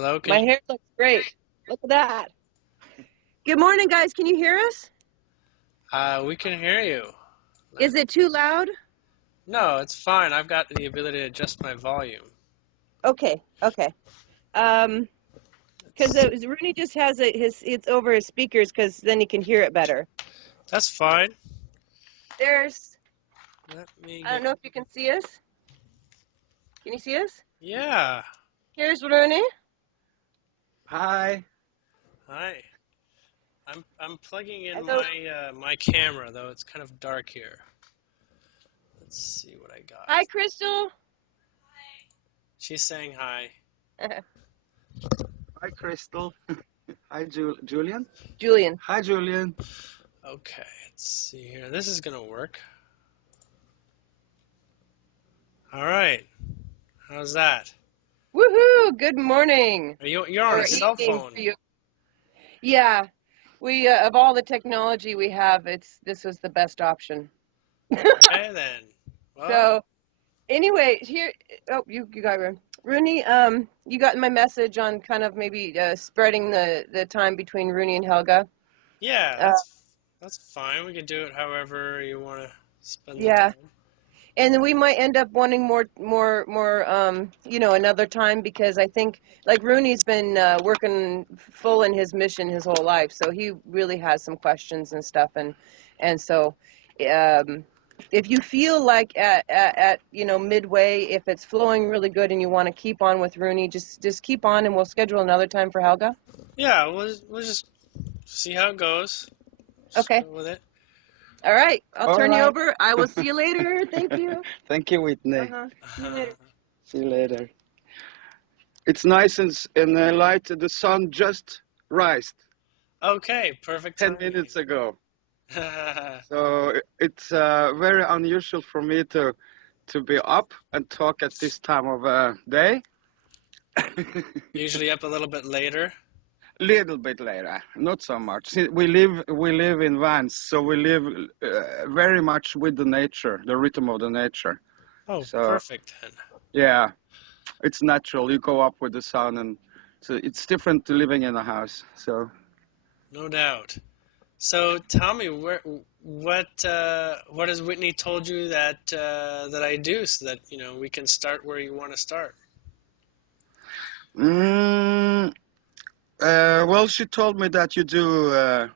Hello, My hair looks great. Look at that. Good morning, guys. Can you hear us? we can hear you. Is it too loud? No, it's fine. I've got the ability to adjust my volume. Okay. Because Rune just has it's over his speakers because then he can hear it better. That's fine. There's. Let me I don't know if you can see us. Can you see us? Yeah. Here's Rune. Hi. Hi. I'm plugging in my camera though. It's kind of dark here. Let's see what I got. Hi, Crystal. She's saying hi. Hi, Crystal. Hi, Julien. Julien. Hi, Julien. Okay, let's see here. This is gonna work. All right. How's that? Woohoo! Good morning. You're on Or a cell evening phone. for you. Yeah. We of all the technology we have, this was the best option. Okay then. Well, So anyway, here. Oh, you got Rune. Rune, you got my message on kind of maybe spreading the time between Rune and Helga. yeah, that's fine. We can do it however you want to spend the Yeah, time. and then we might end up wanting more, another time because I think like Rune's been working full in his mission his whole life, so he really has some questions and stuff, and so. If you feel like at midway, if it's flowing really good and you want to keep on with Rune, just keep on and we'll schedule another time for Helga. Yeah, we'll just see how it goes. Just Okay. go with it. All right. I'll All turn you right. over. I will see you later. Thank you. Thank you, Whitney. See you later. See you later. It's nice and light. The sun just rised Okay, perfect 10 timing. minutes ago. So it's very unusual for me to be up and talk at this time of day. Usually up a little bit later. Little bit later, not so much. See, we live in vans, so we live very much with the nature, the rhythm of the nature. Oh, So perfect then. yeah, it's natural. You go up with the sun, and so it's different to living in a house. So No doubt. So tell me, what has Whitney told you that I do, so that we can start where you want to start? Well, she told me that you do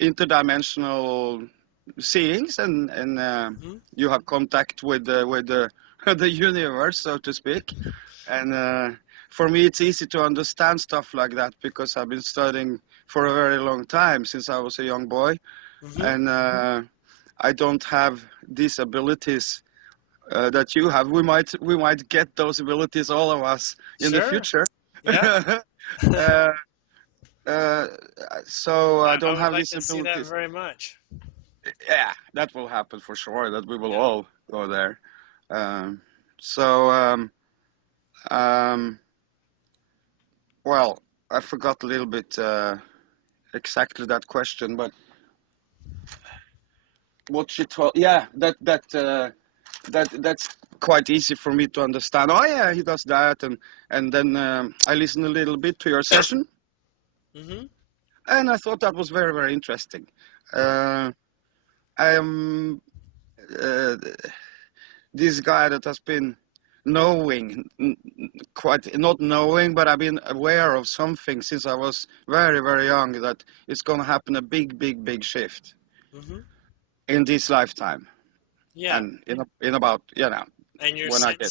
interdimensional seeings, and you have contact with the the universe, so to speak. And for me, it's easy to understand stuff like that because I've been studying for a very long time, since I was a young boy, and I don't have these abilities that you have. We might get those abilities, all of us, in the Sure. future. Yeah. So I I don't would have like these to see that abilities. very much. Yeah, that will happen for sure. That we will Yeah. all go there. So well, I forgot a little bit exactly that question, but what she told, yeah, that's quite easy for me to understand. Oh yeah, he does that, and then I listened a little bit to your session, and I thought that was very, very interesting. I am this guy that has been knowing, quite not knowing, but I've been aware of something since I was very, very young, that it's going to happen a big, big, big shift in this lifetime. Yeah. And in about, And you're when I get.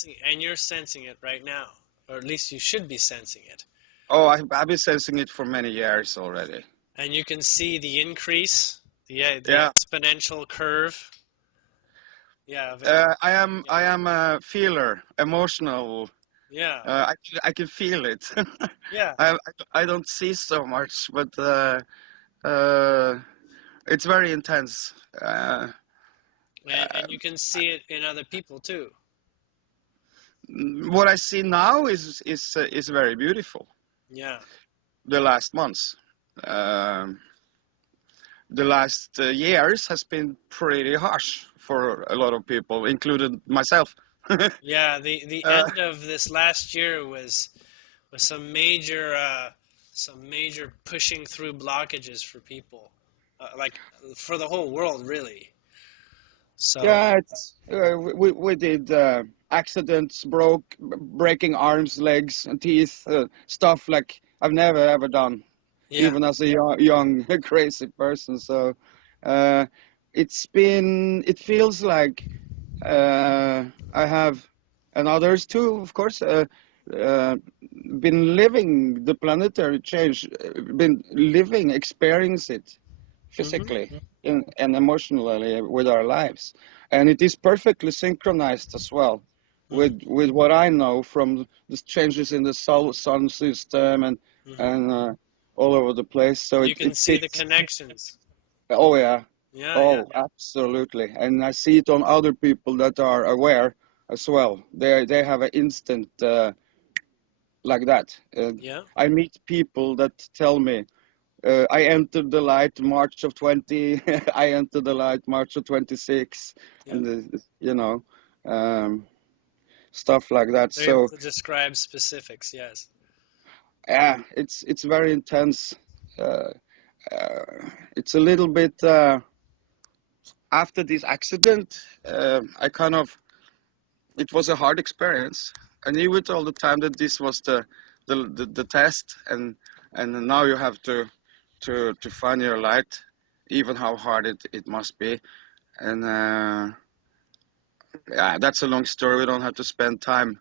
sensing it right now, or at least you should be sensing it. Oh, I've been sensing it for many years already. And you can see the increase, the Yeah. exponential curve. Yeah. I am a feeler, emotional. Yeah. I can feel it. Yeah. I don't see so much, but it's very intense. And you can see it in other people too. What I see now is very beautiful. Yeah. The last months, the last years has been pretty harsh for a lot of people, including myself. Yeah. The end of this last year was with some major pushing through blockages for people, like for the whole world, really. So, Yeah, it's we did accidents, breaking arms, legs, and teeth, stuff like I've never ever done, yeah. even as a young crazy person. So uh, it feels like I have, and others too, of course, uh, been living the planetary change, been living, experience it Hmm. physically and emotionally with our lives, and it is perfectly synchronized as well Hmm. with what I know from the changes in the sun system Hmm. and all over the place. So You can it see the fits. connections. Oh yeah. Yeah, yeah. Oh, absolutely. And I see it on other people that are aware as well. They have an instant like that. Yeah. I meet people that tell me, I entered the light March of 20. I entered the light March of 26, Yeah. and um, stuff like that. They're able So to describe specifics. Yes. yeah, it's very intense. Uh, it's a little bit after this accident. I kind of it was a hard experience. I knew it all the time that this was the test, and now you have to find your light, even how hard it must be. And yeah, that's a long story. We don't have to spend time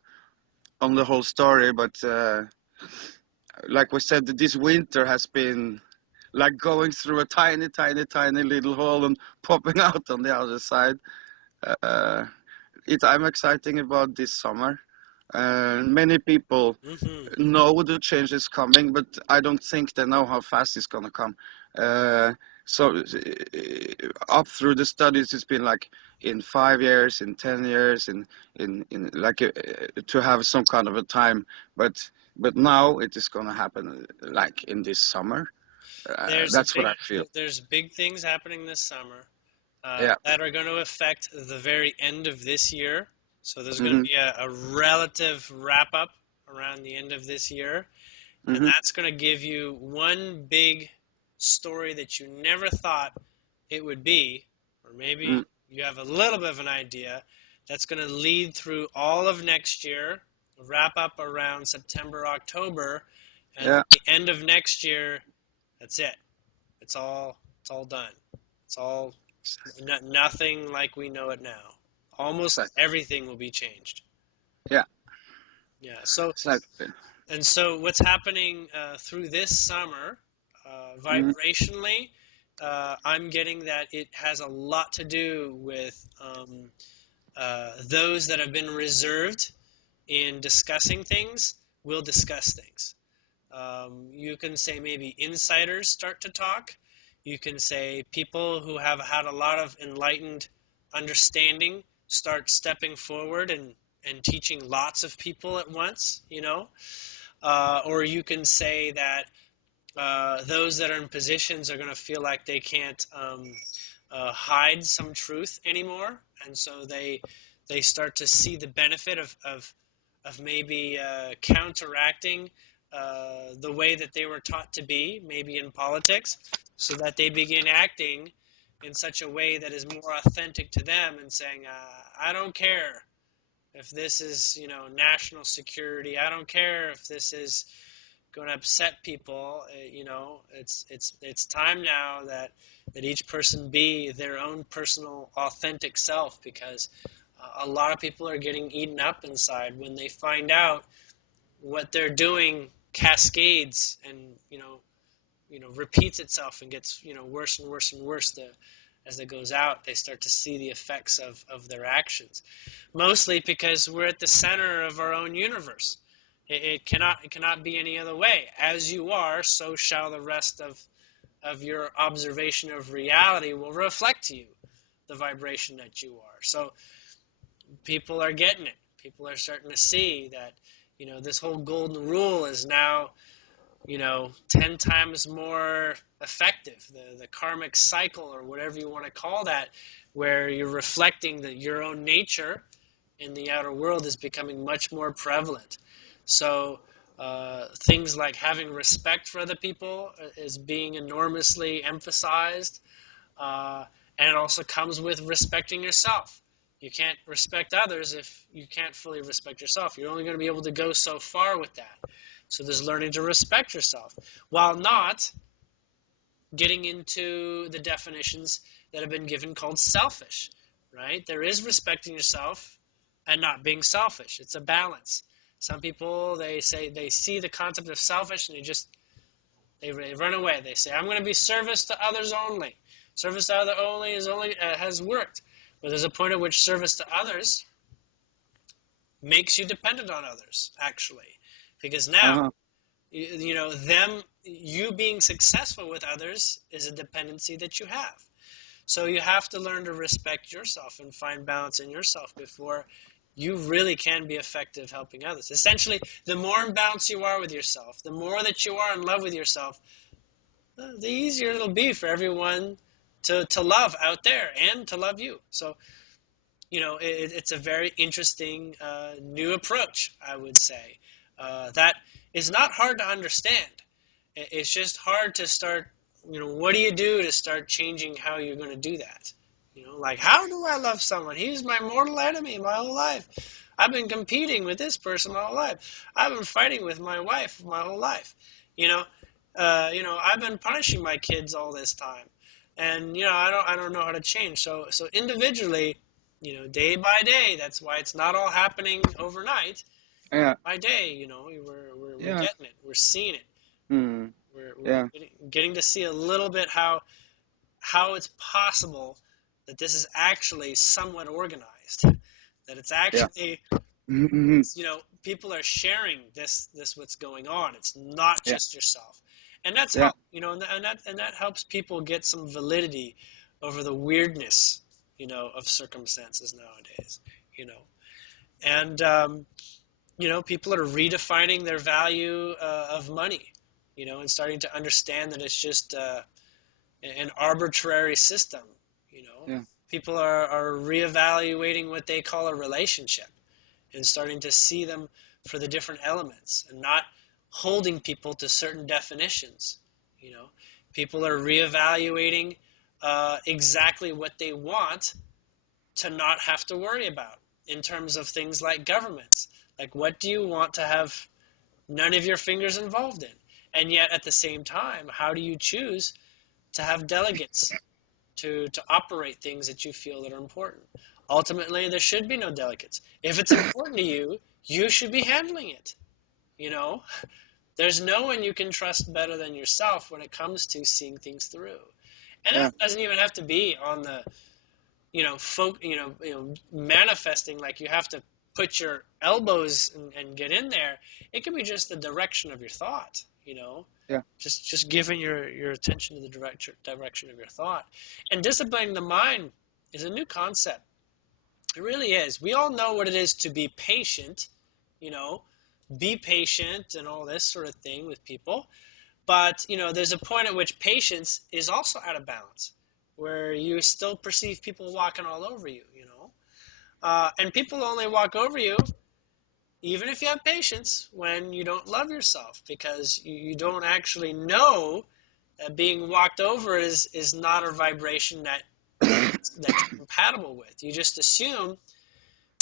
on the whole story, but like we said, this winter has been like going through a tiny, tiny, tiny little hole and popping out on the other side. Uh, I'm exciting about this summer. Many people Hmm. know the change is coming, but I don't think they know how fast it's gonna come. Uh, so up through the studies, it's been like in 5 years, in 10 years, in like to have some kind of a time. But now it is gonna happen like in this summer. There's a That's what big I feel. there's big things happening this summer Yeah. that are going to affect the very end of this year. So there's going to Mhm. be a relative wrap up around the end of this year, and Mhm. that's going to give you one big story that you never thought it would be, or maybe Mm. you have a little bit of an idea. That's going to lead through all of next year, wrap up around September, October, and Yeah. the end of next year. That's it. It's all done. It's all nothing like we know it now. Almost Exactly. everything will be changed. Yeah. Yeah. So Exactly. what's happening through this summer, Mhm. vibrationally, I'm getting that it has a lot to do with those that have been reserved in discussing things will discuss things. You can say maybe insiders start to talk. You can say people who have had a lot of enlightened understanding start stepping forward and teaching lots of people at once, or you can say that those that are in positions are going to feel like they can't hide some truth anymore, and so they start to see the benefit of maybe counteracting the way that they were taught to be, maybe in politics, so that they begin acting in such a way that is more authentic to them and saying, I don't care if this is, national security. I don't care if this is going to upset people. It's time now that each person be their own personal authentic self, because a lot of people are getting eaten up inside when they find out what they're doing cascades and repeats itself and gets worse and worse and worse as it goes out. They start to see the effects of their actions, mostly because we're at the center of our own universe. It cannot be any other way. As you are, so shall the rest of your observation of reality will reflect to you the vibration that you are. So people are getting it. People are starting to see that this whole golden rule is now 10 times more effective. The karmic cycle, or whatever you want to call that, where you're reflecting that your own nature in the outer world is becoming much more prevalent. So Things like having respect for other people is being enormously emphasized. And it also comes with respecting yourself. You can't respect others if you can't fully respect yourself. You're only going to be able to go so far with that. So there's learning to respect yourself while not getting into the definitions that have been given called selfish, right? There is respecting yourself and not being selfish. It's a balance. Some people, they see the concept of selfish and they run away. They say, I'm going to be service to others only. Service to others only has worked. But there's a point at which service to others makes you dependent on others, actually. Because now, you being successful with others is a dependency that you have. So you have to learn to respect yourself and find balance in yourself before you really can be effective helping others. Essentially, the more in balance you are with yourself, the more that you are in love with yourself, the easier it'll be for everyone to love out there and to love you. So, it's a very interesting new approach, I would say, that is not hard to understand. It's just hard to start, what do you do to start changing how you're going to do that? Like, how do I love someone? He's my mortal enemy my whole life. I've been competing with this person my whole life. I've been fighting with my wife my whole life. I've been punishing my kids all this time. And, I don't know how to change. So individually, day by day, that's why it's not all happening overnight. Yeah. By day, we're getting it. We're seeing it. Mm. We're getting to see a little bit how it's possible that this is actually somewhat organized, that it's actually, people are sharing this what's going on. It's not just yourself, and that's how, and that helps people get some validity over the weirdness, of circumstances nowadays, and people are redefining their value of money, and starting to understand that it's just an arbitrary system. People are reevaluating what they call a relationship and starting to see them for the different elements and not holding people to certain definitions. People are reevaluating exactly what they want to not have to worry about in terms of things like governments. Like, what do you want to have none of your fingers involved in? And yet, at the same time, how do you choose to have delegates to operate things that you feel that are important? Ultimately, there should be no delegates. If it's important to you, you should be handling it. There's no one you can trust better than yourself when it comes to seeing things through. And it doesn't even have to be on the, manifesting, like you have to put your elbows and get in there. It can be just the direction of your thought, just giving your attention to the direction of your thought. And disciplining the mind is a new concept. It really is. We all know what it is to be patient, be patient and all this sort of thing with people. But, there's a point at which patience is also out of balance, where you still perceive people walking all over you, and people only walk over you, even if you have patience, when you don't love yourself, because you don't actually know that being walked over is not a vibration that you're compatible with. You just assume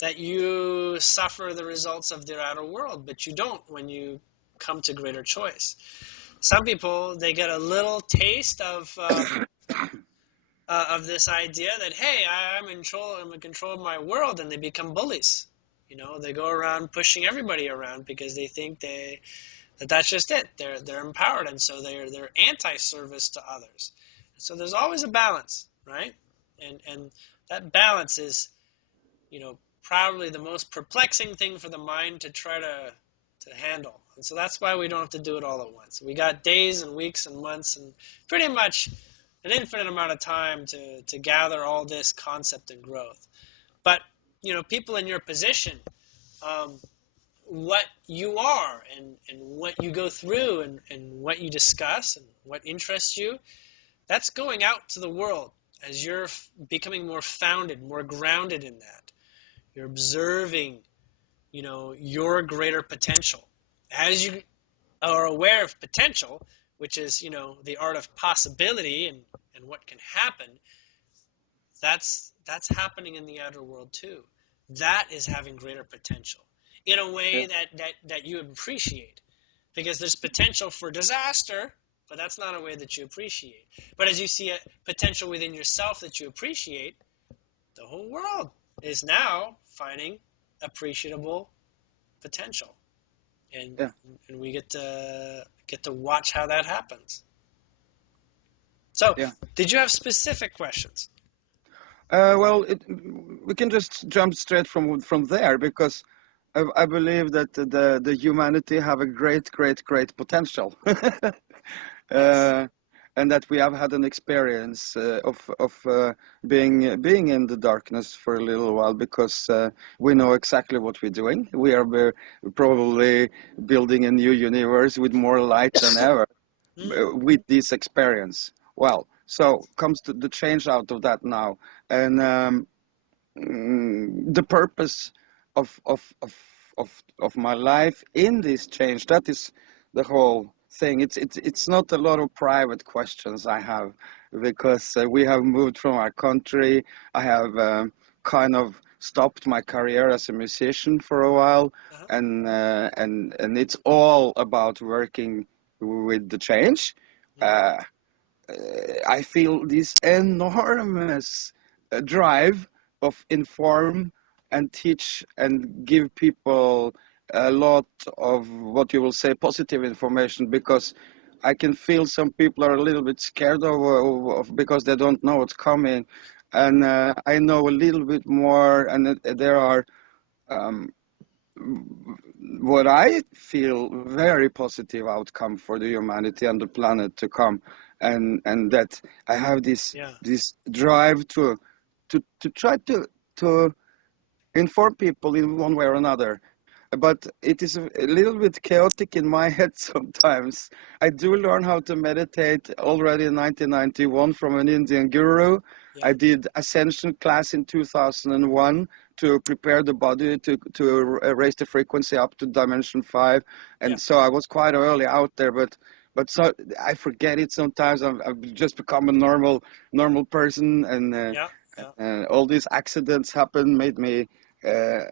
that you suffer the results of their outer world, but you don't when you come to greater choice. Some people, they get a little taste of this idea that, hey, I'm in control of my world, and they become bullies. They go around pushing everybody around because they think that's just it. They're empowered, and so they're anti-service to others. So there's always a balance, right? And that balance is, probably the most perplexing thing for the mind to try to handle. And so that's why we don't have to do it all at once. We got days and weeks and months and pretty much an infinite amount of time to gather all this concept and growth. But, people in your position, what you are and what you go through and what you discuss and what interests you, that's going out to the world as you're becoming more founded, more grounded in that. You're observing, your greater potential as you are aware of potential, which is, the art of possibility and what can happen, that's happening in the outer world too. That is having greater potential in a way that you appreciate, because there's potential for disaster, but that's not a way that you appreciate. But as you see a potential within yourself that you appreciate, the whole world is now finding appreciable potential, and we get to watch how that happens. So, did you have specific questions? Well, we can just jump straight from there, because I believe that the humanity have a great potential, and that we have had an experience of being in the darkness for a little while, because we know exactly what we're doing. We are probably building a new universe with more light than ever with this experience. Well, so comes to the change out of that now, and the purpose of my life in this change. That is the whole thing. It's not a lot of private questions I have, because we have moved from our country. I have kind of stopped my career as a musician for a while, and it's all about working with the change. I feel this enormous drive of inform and teach and give people a lot of what you will say positive information, because I can feel some people are a little bit scared of because they don't know what's coming, and I know a little bit more, and there are what I feel very positive outcome for the humanity and the planet to come, and that I have this drive to try to inform people in one way or another. But it is a little bit chaotic in my head sometimes. I do learn how to meditate already in 1991 from an Indian guru. I did ascension class in 2001 to prepare the body to raise the frequency up to dimension 5, and so I was quite early out there, but so I forget it sometimes. I've just become a normal person, and all these accidents happened, made me I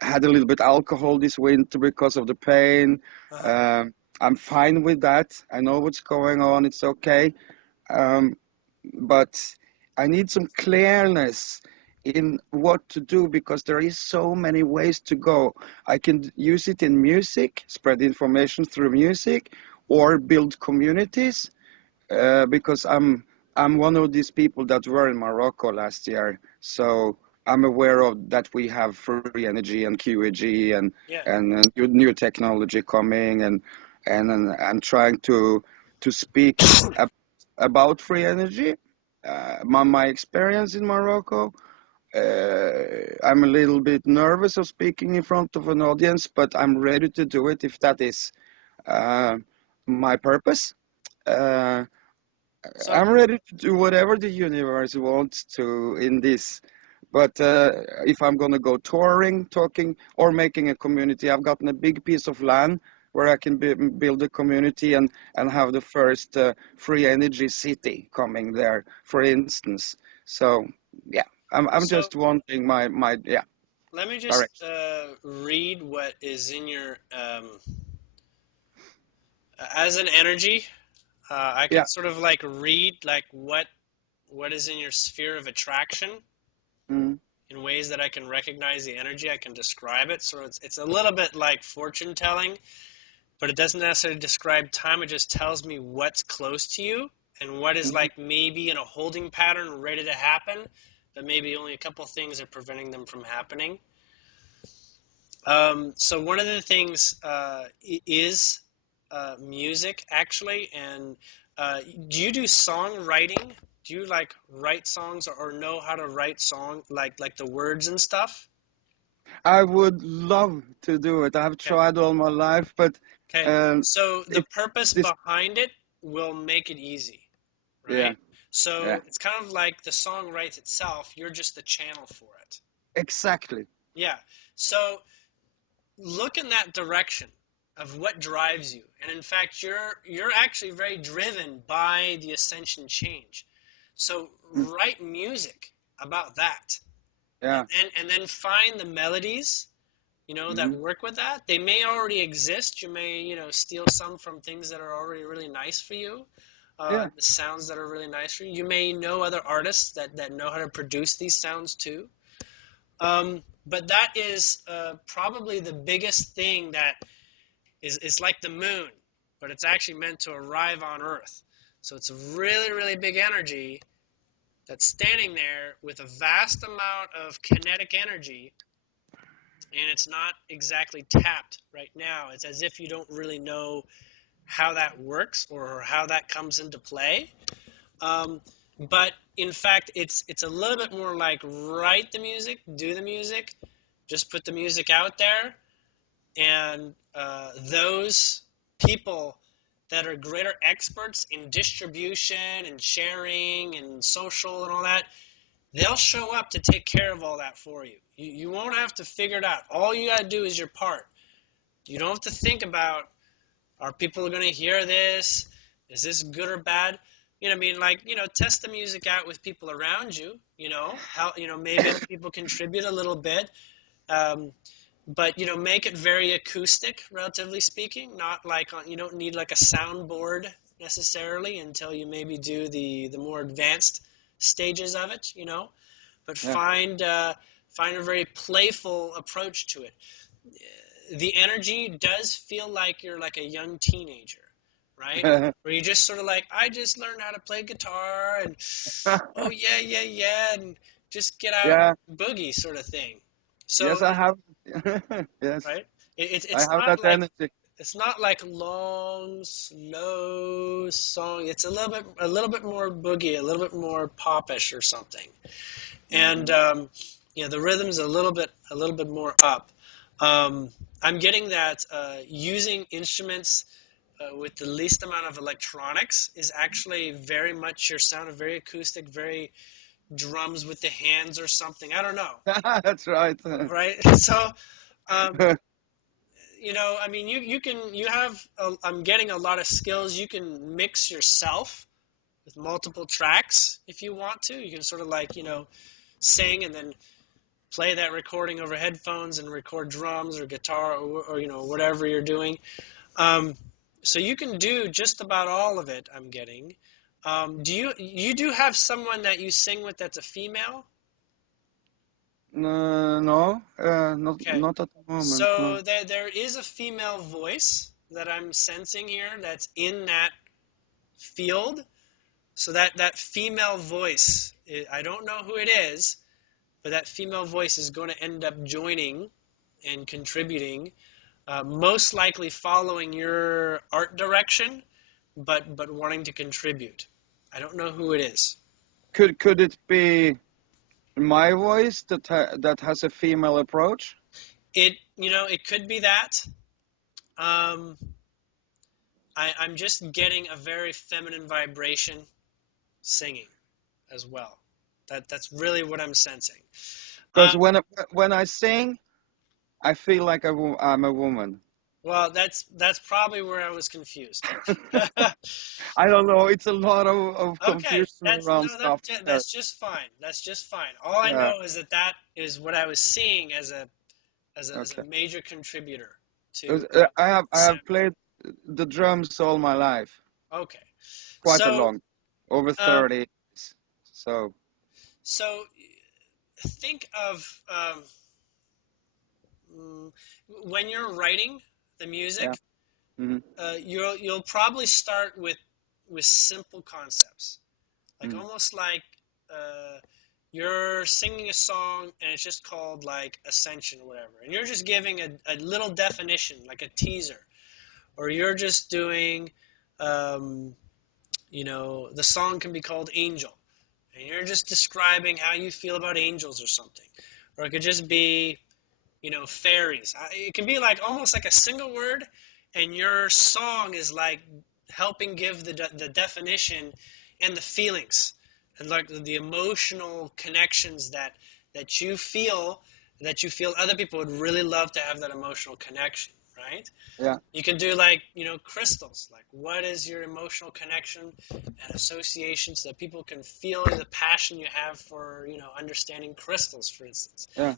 had a little bit alcohol this winter because of the pain. I'm fine with that. I know what's going on. It's okay. But I need some clearness in what to do, because there is so many ways to go. I can use it in music, spread information through music, or build communities, because I'm one of these people that were in Morocco last year, so I'm aware of that we have free energy and QEG and new technology coming, and I'm trying to speak about free energy. My experience in Morocco. I'm a little bit nervous of speaking in front of an audience, but I'm ready to do it if that is my purpose. I'm ready to do whatever the universe wants to in this. But if I'm going to go touring, talking, or making a community, I've gotten a big piece of land where I can build a community and have the first free energy city coming there, for instance. So, yeah, I'm just wanting my Let me just read what is in your, as an energy, I can sort of like read like what is in your sphere of attraction. In ways that I can recognize the energy, I can describe it. So it's a little bit like fortune telling, but it doesn't necessarily describe time. It just tells me what's close to you and what is like maybe in a holding pattern ready to happen, but maybe only a couple things are preventing them from happening. So one of the things is music, actually. And do you do songwriting? Do you like write songs or know how to write song, like the words and stuff? I would love to do it. I've tried all my life, but so the purpose behind it will make it easy, right? So it's kind of like the song writes itself. You're just the channel for it. Exactly. Yeah. So look in that direction. of what drives you. And in fact, you're actually very driven by the ascension change. So write music about that. Yeah. And then find the melodies, that work with that. They may already exist. You may, steal some from things that are already really nice for you. The sounds that are really nice for you. You may know other artists that know how to produce these sounds too. But that is probably the biggest thing that is like the moon, but it's actually meant to arrive on Earth. So it's a really, really big energy that's standing there with a vast amount of kinetic energy, and it's not exactly tapped right now. It's as if you don't really know how that works or how that comes into play. But in fact, it's a little bit more like write the music, do the music, just put the music out there, and those people that are greater experts in distribution and sharing and social and all that, they'll show up to take care of all that for you. You won't have to figure it out. All you got to do is your part. You don't have to think about, are people going to hear this? Is this good or bad? Test the music out with people around you, how, maybe people contribute a little bit. But, make it very acoustic, relatively speaking, not like you don't need like a soundboard necessarily until you maybe do the more advanced stages of it, but find a very playful approach to it. The energy does feel like you're like a young teenager, right? Where you just sort of like, I just learned how to play guitar and oh yeah, and just get out boogie sort of thing. So, yes, I have. Yes, right. It's I have not that like energy. it's not like long, slow song. It's a little bit more boogie, a little bit more popish or something. And the rhythm's a little bit more up. I'm getting that using instruments with the least amount of electronics is actually very much your sound, very acoustic, very drums with the hands or something. I don't know. That's right. Right. So, I'm getting a lot of skills. You can mix yourself with multiple tracks if you want to. You can sort of like, sing and then play that recording over headphones and record drums or guitar or whatever you're doing. So you can do just about all of it, I'm getting. Do you have someone that you sing with that's a female? No, not Okay. not at the moment. So No. there is a female voice that I'm sensing here that's in that field. So that female voice, I don't know who it is, but that female voice is going to end up joining and contributing, most likely following your art direction, but wanting to contribute. I don't know who it is. Could it be my voice that has a female approach? It could be that. I'm just getting a very feminine vibration singing as well. That's really what I'm sensing. Because when I sing, I feel like I'm a woman. Well, that's probably where I was confused. I don't know. It's a lot of Okay, confusion around stuff. that's just fine. That's just fine. All I Yeah. know is that is what I was seeing as a Okay. major contributor to. I have played the drums all my life. Okay. Quite a So, long, over 30 years. So think of when you're writing the music. Yeah. Mm-hmm. You'll probably start with simple concepts, like almost like you're singing a song and it's just called like Ascension or whatever, and you're just giving a little definition, like a teaser, or you're just doing, the song can be called Angel, and you're just describing how you feel about angels or something, or it could just be, fairies. It can be like almost like a single word, and your song is like helping give the definition and the feelings and like the emotional connections that you feel other people would really love to have that emotional connection, right? Yeah. You can do like, crystals. Like, what is your emotional connection and association so that people can feel the passion you have for, understanding crystals, for instance. Yeah.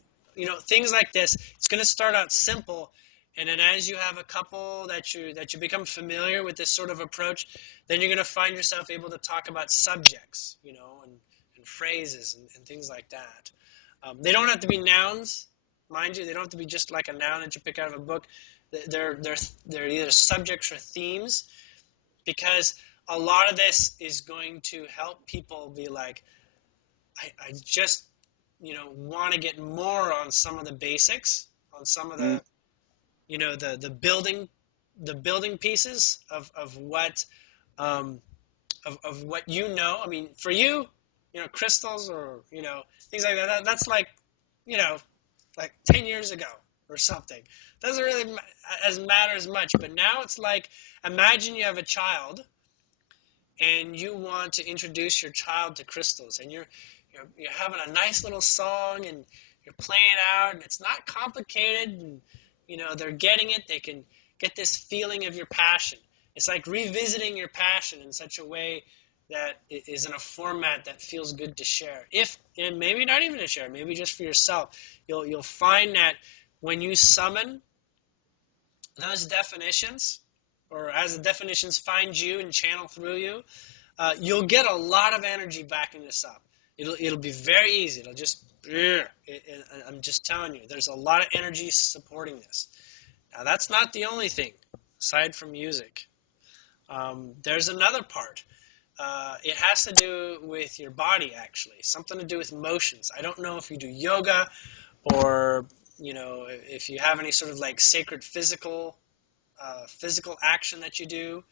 Things like this. It's going to start out simple, and then as you have a couple that you become familiar with this sort of approach, then you're going to find yourself able to talk about subjects, and phrases and things like that. They don't have to be nouns, mind you. They don't have to be just like a noun that you pick out of a book. They're either subjects or themes, because a lot of this is going to help people be like, I just want to get more on some of the basics, on some of the the building pieces of what of what I mean, for you, crystals or things like that. That's like like 10 years ago or something. Doesn't really matter as much. But now it's like, imagine you have a child and you want to introduce your child to crystals, and you're having a nice little song and you're playing out, and it's not complicated, and they're getting it. They can get this feeling of your passion. It's like revisiting your passion in such a way that it is in a format that feels good to share. And maybe not even to share, maybe just for yourself. You'll find that when you summon those definitions, or as the definitions find you and channel through you, you'll get a lot of energy backing this up. It'll be very easy. It'll just, I'm just telling you, there's a lot of energy supporting this. Now, that's not the only thing, aside from music. There's another part. It has to do with your body, actually, something to do with motions. I don't know if you do yoga, or if you have any sort of like sacred physical action that you do,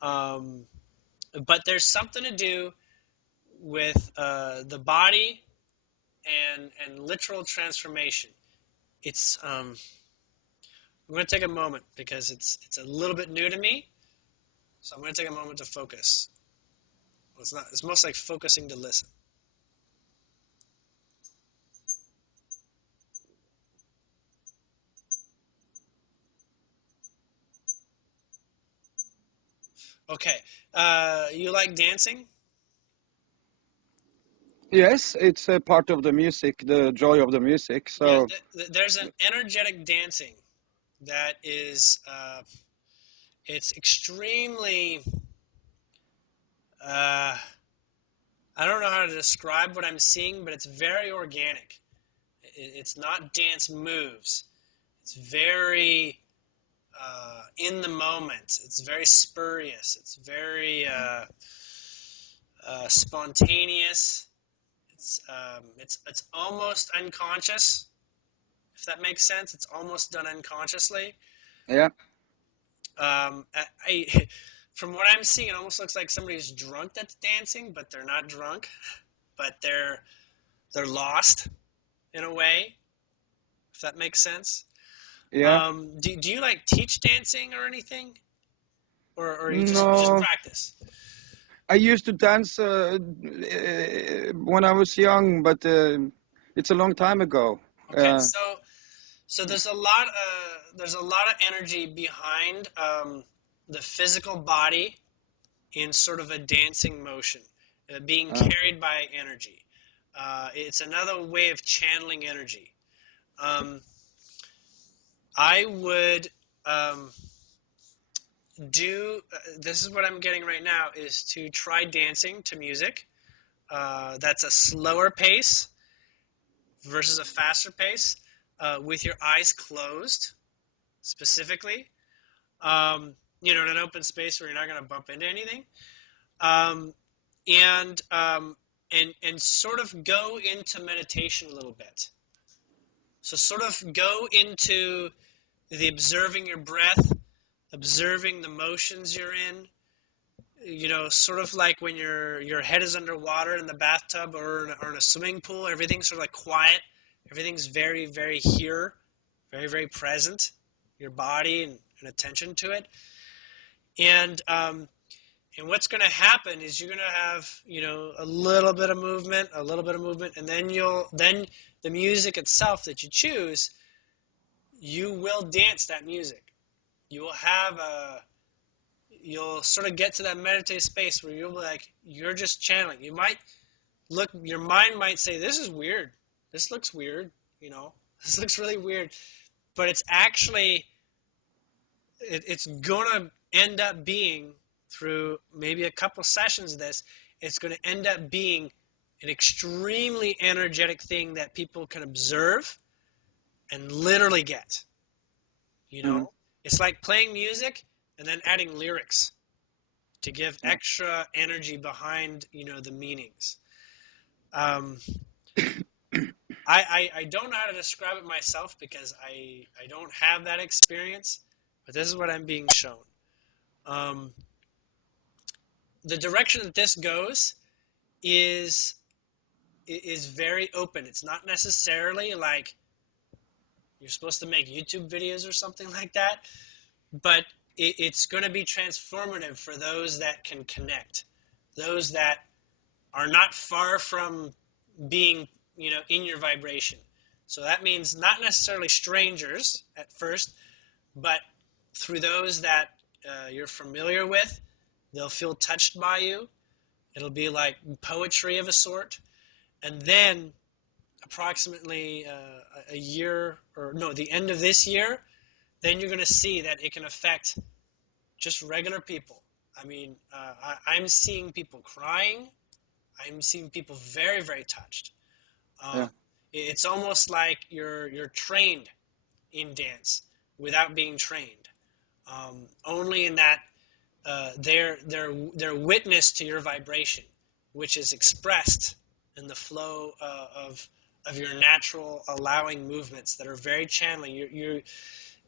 but there's something to do with the body and literal transformation. It's I'm going to take a moment because it's a little bit new to me, so I'm going to take a moment to focus. Well, it's most like focusing to listen. Okay, you like dancing? Yes, it's a part of the music, the joy of the music. So yeah, there's an energetic dancing that is, it's extremely, I don't know how to describe what I'm seeing, but it's very organic. It's not dance moves. It's very in the moment. It's very spurious. It's very spontaneous. It's almost unconscious, if that makes sense. It's almost done unconsciously. yeah, From what I'm seeing, it almost looks like somebody's drunk that's dancing, but they're not drunk, but they're lost in a way, if that makes sense. yeah. Do you like teach dancing or anything, or you just No, practice? I used to dance when I was young, but it's a long time ago. Okay, so there's a lot of energy behind the physical body in sort of a dancing motion, being carried by energy. It's another way of channeling energy. I would this is what I'm getting right now, is to try dancing to music. That's a slower pace versus a faster pace, with your eyes closed, specifically. In an open space where you're not going to bump into anything, and sort of go into meditation a little bit. So sort of go into the observing your breath, observing the motions you're in. Sort of like when your head is underwater in the bathtub or in a swimming pool. Everything's sort of like quiet. Everything's very, very here, very, very present. Your body and attention to it. And what's going to happen is you're going to have a little bit of movement, and then the music itself that you choose, you will dance that music. you'll sort of get to that meditative space where you'll be like, you're just channeling. Your mind might say, this is weird. This looks weird, this looks really weird. But it's actually, it's going to end up being, through maybe a couple sessions of this, it's going to end up being an extremely energetic thing that people can observe and literally get. It's like playing music and then adding lyrics to give extra energy behind, the meanings. I don't know how to describe it myself because I don't have that experience, but this is what I'm being shown. The direction that this goes is very open. It's not necessarily like you're supposed to make YouTube videos or something like that, but it's going to be transformative for those that can connect, those that are not far from being, in your vibration. So that means not necessarily strangers at first, but through those that you're familiar with, they'll feel touched by you. It'll be like poetry of a sort. And then approximately a year, the end of this year, then you're going to see that it can affect just regular people. I mean, I'm seeing people crying. I'm seeing people very, very touched. It's almost like you're trained in dance without being trained. Only in that they're witness to your vibration, which is expressed in the flow of your natural allowing movements that are very channeling.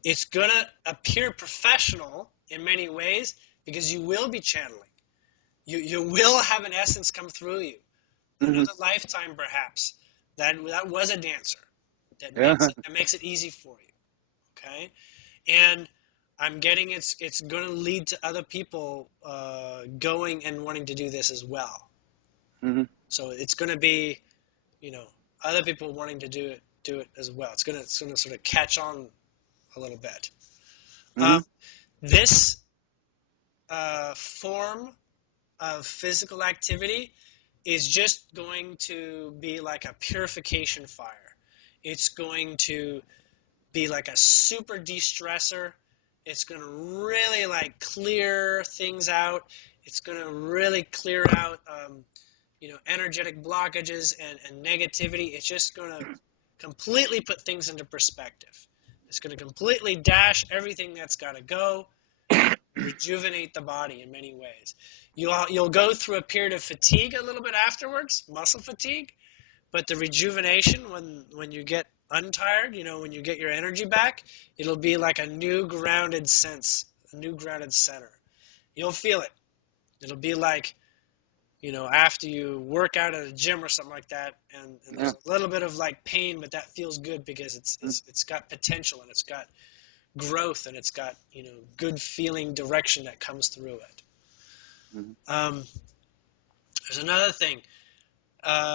It's gonna appear professional in many ways because you will be channeling. You will have an essence come through you. Another lifetime, perhaps, that was a dancer. That makes it easy for you. Okay, and I'm getting it's going to lead to other people going and wanting to do this as well. So it's going to be, other people wanting to do it as well. It's going to sort of catch on a little bit. This form of physical activity is just going to be like a purification fire. It's going to be like a super de-stressor. It's going to really like clear things out. It's going to really clear out, energetic blockages and negativity. It's just going to completely put things into perspective. It's going to completely dash everything that's got to go, rejuvenate the body in many ways. You'll go through a period of fatigue a little bit afterwards, muscle fatigue, but the rejuvenation when you get untired, when you get your energy back, it'll be like a new grounded sense, a new grounded center. You'll feel it. It'll be like, after you work out at a gym or something like that, and there's a little bit of like pain, but that feels good because it's got potential and it's got growth and it's got, good feeling direction that comes through it. There's another thing.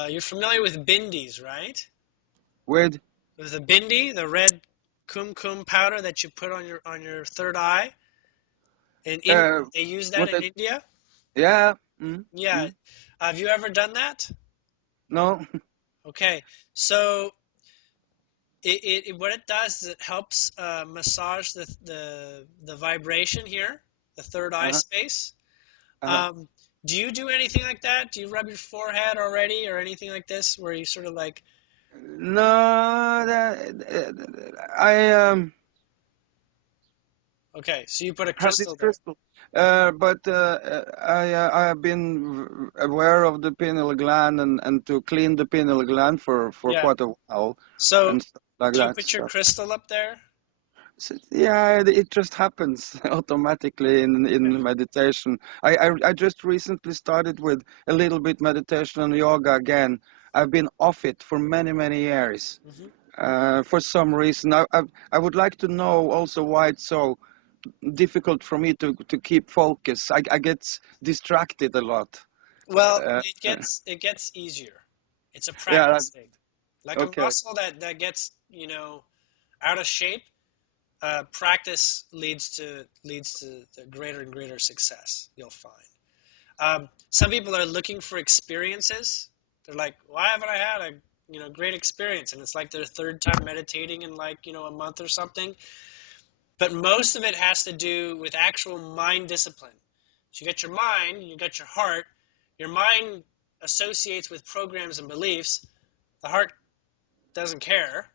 You're familiar with bindis, right? With the bindi, the red kumkum powder that you put on your third eye. They use that in India. Yeah. Yeah. Have you ever done that? No. Okay. So what it does is it helps massage the vibration here, the third eye space. Do you do anything like that? Do you rub your forehead already or anything like this where you sort of like... No, Okay, so you put a crystal there. But I have been aware of the pineal gland and to clean the pineal gland for quite a while. So and stuff like do you that, put your crystal up there? So, yeah, it just happens automatically in meditation. I just recently started with a little bit meditation and yoga again. I've been off it for many years. For some reason, I would like to know also why it's so difficult for me to keep focus. I get distracted a lot. Well, it gets easier. It's a practice thing. Like a muscle that gets, out of shape, practice leads to the greater and greater success you'll find. Some people are looking for experiences. They're like, why haven't I had a great experience? And it's like their third time meditating in like a month or something. But most of it has to do with actual mind discipline. So you got your mind, you got your heart. Your mind associates with programs and beliefs. The heart doesn't care,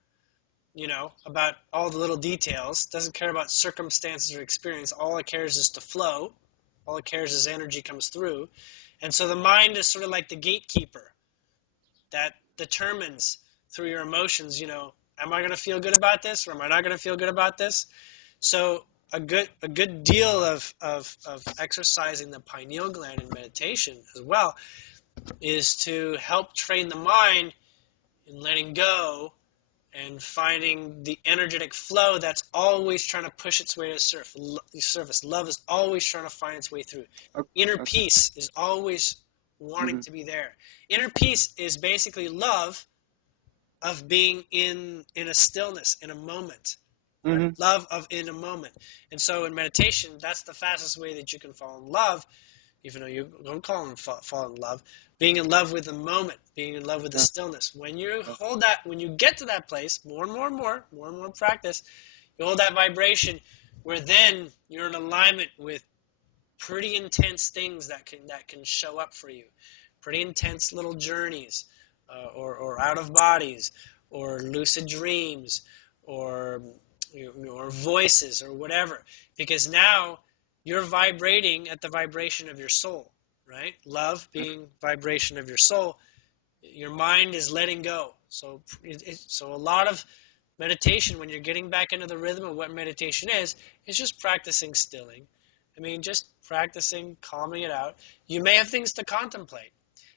about all the little details, doesn't care about circumstances or experience. All it cares is to flow. All it cares is energy comes through. And so the mind is sort of like the gatekeeper that determines through your emotions, am I going to feel good about this or am I not going to feel good about this? So a good deal of exercising the pineal gland in meditation as well is to help train the mind in letting go and finding the energetic flow that's always trying to push its way to surface. Love is always trying to find its way through. Inner peace is always wanting to be there. Inner peace is basically love of being in a stillness, in a moment. Right? Love of in a moment. And so in meditation, that's the fastest way that you can fall in love, even though you don't call them fall in love. Being in love with the moment, being in love with the stillness. When you hold that, when you get to that place, more and more practice, you hold that vibration where then you're in alignment with pretty intense things that can show up for you. Pretty intense little journeys, or out of bodies, or lucid dreams, or voices, or whatever. Because now you're vibrating at the vibration of your soul. Right? Love being vibration of your soul, your mind is letting go. So a lot of meditation, when you're getting back into the rhythm of what meditation is just practicing stilling. I mean, just practicing calming it out. You may have things to contemplate.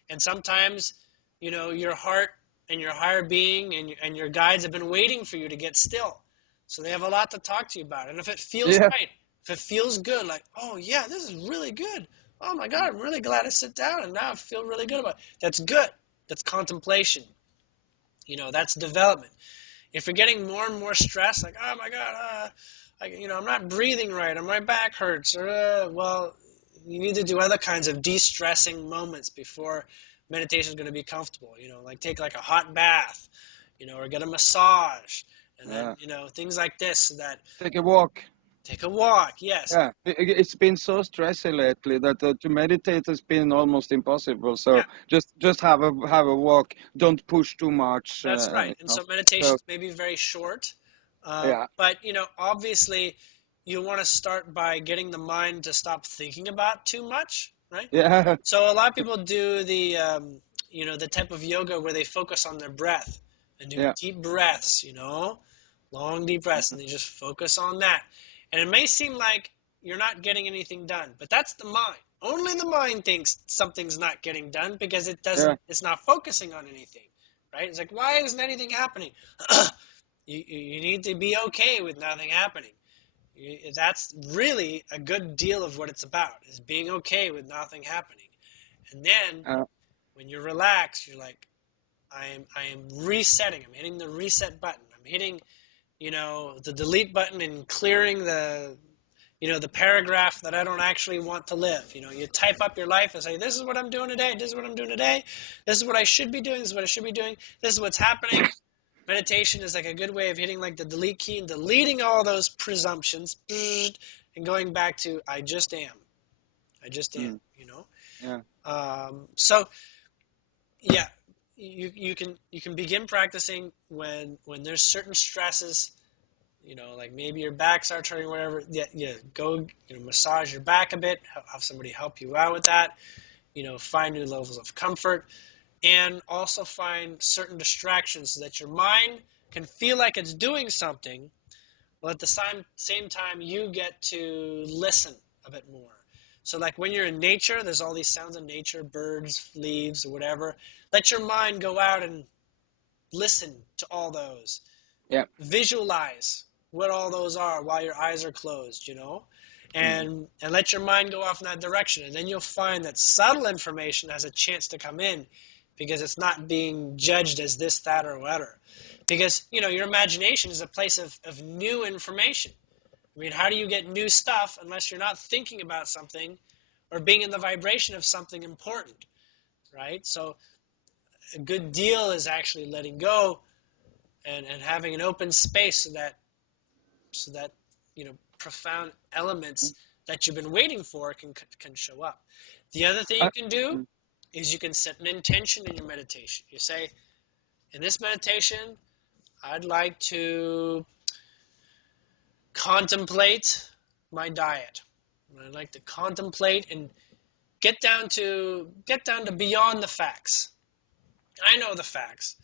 And sometimes, your heart and your higher being and your guides have been waiting for you to get still. So they have a lot to talk to you about. And if it feels right, if it feels good, like, oh yeah, this is really good. Oh my God, I'm really glad I sit down and now I feel really good about it. That's good. That's contemplation. That's development. If you're getting more and more stressed, like, oh my God, I'm not breathing right, or my back hurts, or well, you need to do other kinds of de-stressing moments before meditation is going to be comfortable. Like take like a hot bath, or get a massage, and then things like this. So that take a walk. Take a walk, yes. Yeah, it's been so stressy lately that to meditate has been almost impossible. So just have a walk. Don't push too much. That's right. And so meditations may be very short, but obviously you want to start by getting the mind to stop thinking about too much, right? Yeah. So a lot of people do the the type of yoga where they focus on their breath and do deep breaths, long deep breaths, and they just focus on that. And it may seem like you're not getting anything done, but that's the mind. Only the mind thinks something's not getting done because it doesn't. It's not focusing on anything, right? It's like, why isn't anything happening? You need to be okay with nothing happening. That's really a good deal of what it's about, is being okay with nothing happening. And then when you relax, you're like, I am resetting. I'm hitting the reset button. I'm hitting the delete button and clearing the paragraph that I don't actually want to live. You type up your life and say, this is what I'm doing today. This is what I'm doing today. This is what I should be doing. This is what I should be doing. This is what's happening. Meditation is like a good way of hitting like the delete key and deleting all those presumptions and going back to, I just am. I just am, Yeah. So, yeah. You can begin practicing when there's certain stresses, like maybe your back starts hurting, whatever. Go massage your back a bit, have somebody help you out with that. Find new levels of comfort, and also find certain distractions so that your mind can feel like it's doing something, while at the same time you get to listen a bit more. So like when you're in nature, there's all these sounds of nature, birds, leaves, or whatever. Let your mind go out and listen to all those. Yeah. Visualize what all those are while your eyes are closed, and let your mind go off in that direction. And then you'll find that subtle information has a chance to come in because it's not being judged as this, that, or whatever. Because, you know, your imagination is a place of new information. I mean, how do you get new stuff unless you're not thinking about something or being in the vibration of something important, right? So a good deal is actually letting go and having an open space so that you know, profound elements that you've been waiting for can show up. The other thing you can do is you can set an intention in your meditation. You say, in this meditation, I'd like to contemplate my diet. I'd like to contemplate and get down to beyond the facts. I know the facts,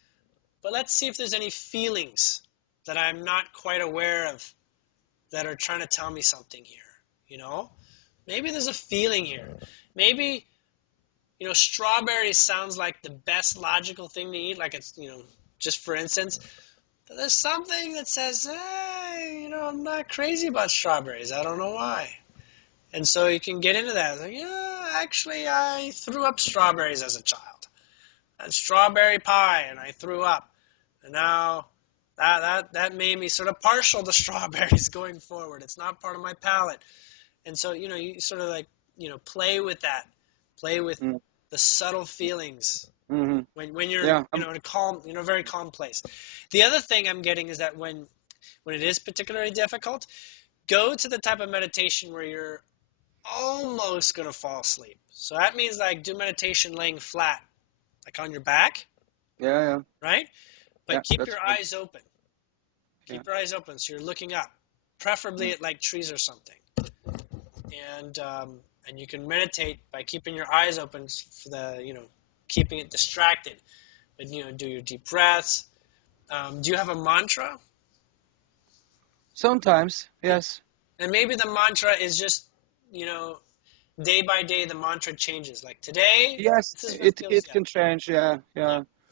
but let's see if there's any feelings that I'm not quite aware of that are trying to tell me something here, you know? Maybe there's a feeling here. Maybe, you know, strawberries sounds like the best logical thing to eat, like it's, you know, just for instance. But there's something that says, hey, you know, I'm not crazy about strawberries. I don't know why. And so you can get into that. Like, yeah, actually, I threw up strawberries as a child. I had strawberry pie, and I threw up. And now that made me sort of partial to strawberries going forward. It's not part of my palate. And so, you know, you sort of like, you know, play with that. Play with the subtle feelings when you're, you know, in a calm, you know, very calm place. The other thing I'm getting is that when it is particularly difficult, go to the type of meditation where you're almost going to fall asleep. So that means like do meditation laying flat, like on your back. Yeah. Right? But Yeah, keep your good. eyes open. Keep your eyes open so you're looking up, preferably at like trees or something. And you can meditate by keeping your eyes open for the, you know, keeping it distracted. But, you know, do your deep breaths. Do you have a mantra? Sometimes, yes. And maybe the mantra is just, you know, day by day the mantra changes. Like today, Yes, this is what it can change, yeah.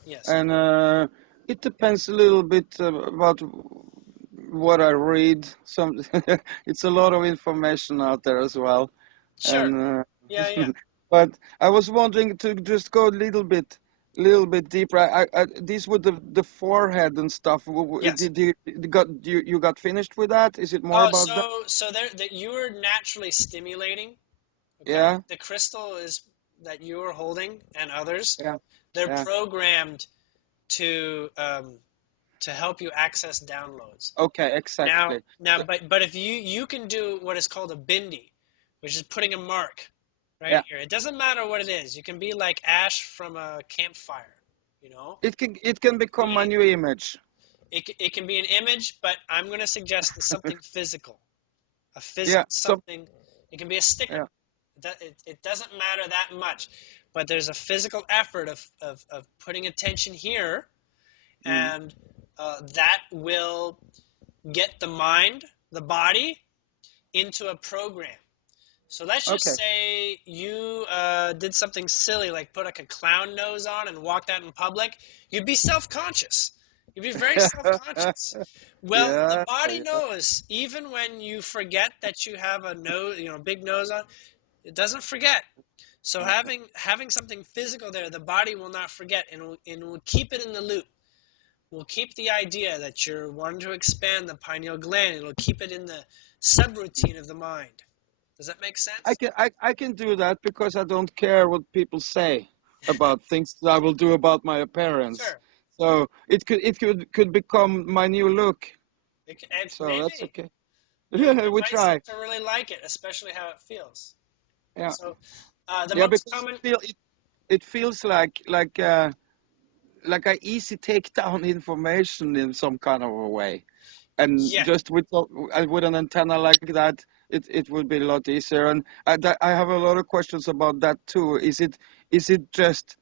Yes. And it depends a little bit about what I read. It's a lot of information out there as well. Sure. And Yeah. but I was wondering to just go a little bit deeper. These with the forehead and stuff. Yes. Did you got finished with that? Is it more about that? So that you were naturally stimulating. Okay? Yeah. The crystal is that you are holding and others. Yeah. They're programmed to help you access downloads. Okay, exactly. Now, but if you can do what is called a bindi, which is putting a mark right here. It doesn't matter what it is. You can be like ash from a campfire, you know. It can become my new image. It can be an image, but I'm going to suggest something physical, a physical something. It can be a sticker. It doesn't matter that much, but there's a physical effort of putting attention here, and that will get the mind, the body, into a program. So let's just say you did something silly, like put like a clown nose on and walked out in public. You'd be self-conscious. You'd be very self-conscious. Well, the body knows, even when you forget that you have a nose, you know, big nose on, it doesn't forget. So having something physical there, the body will not forget, and will keep it in the loop. We'll keep the idea that you're wanting to expand the pineal gland. It'll keep it in the subroutine of the mind. Does that make sense? I can do that because I don't care what people say about things that I will do about my appearance. Sure. So it could become my new look. So maybe. that's okay. Yeah, we try. To really like it, especially how it feels. Yeah. So the most common. It feels like I easy take down information in some kind of a way, and just with an antenna like that, it would be a lot easier. And I have a lot of questions about that too. Is it just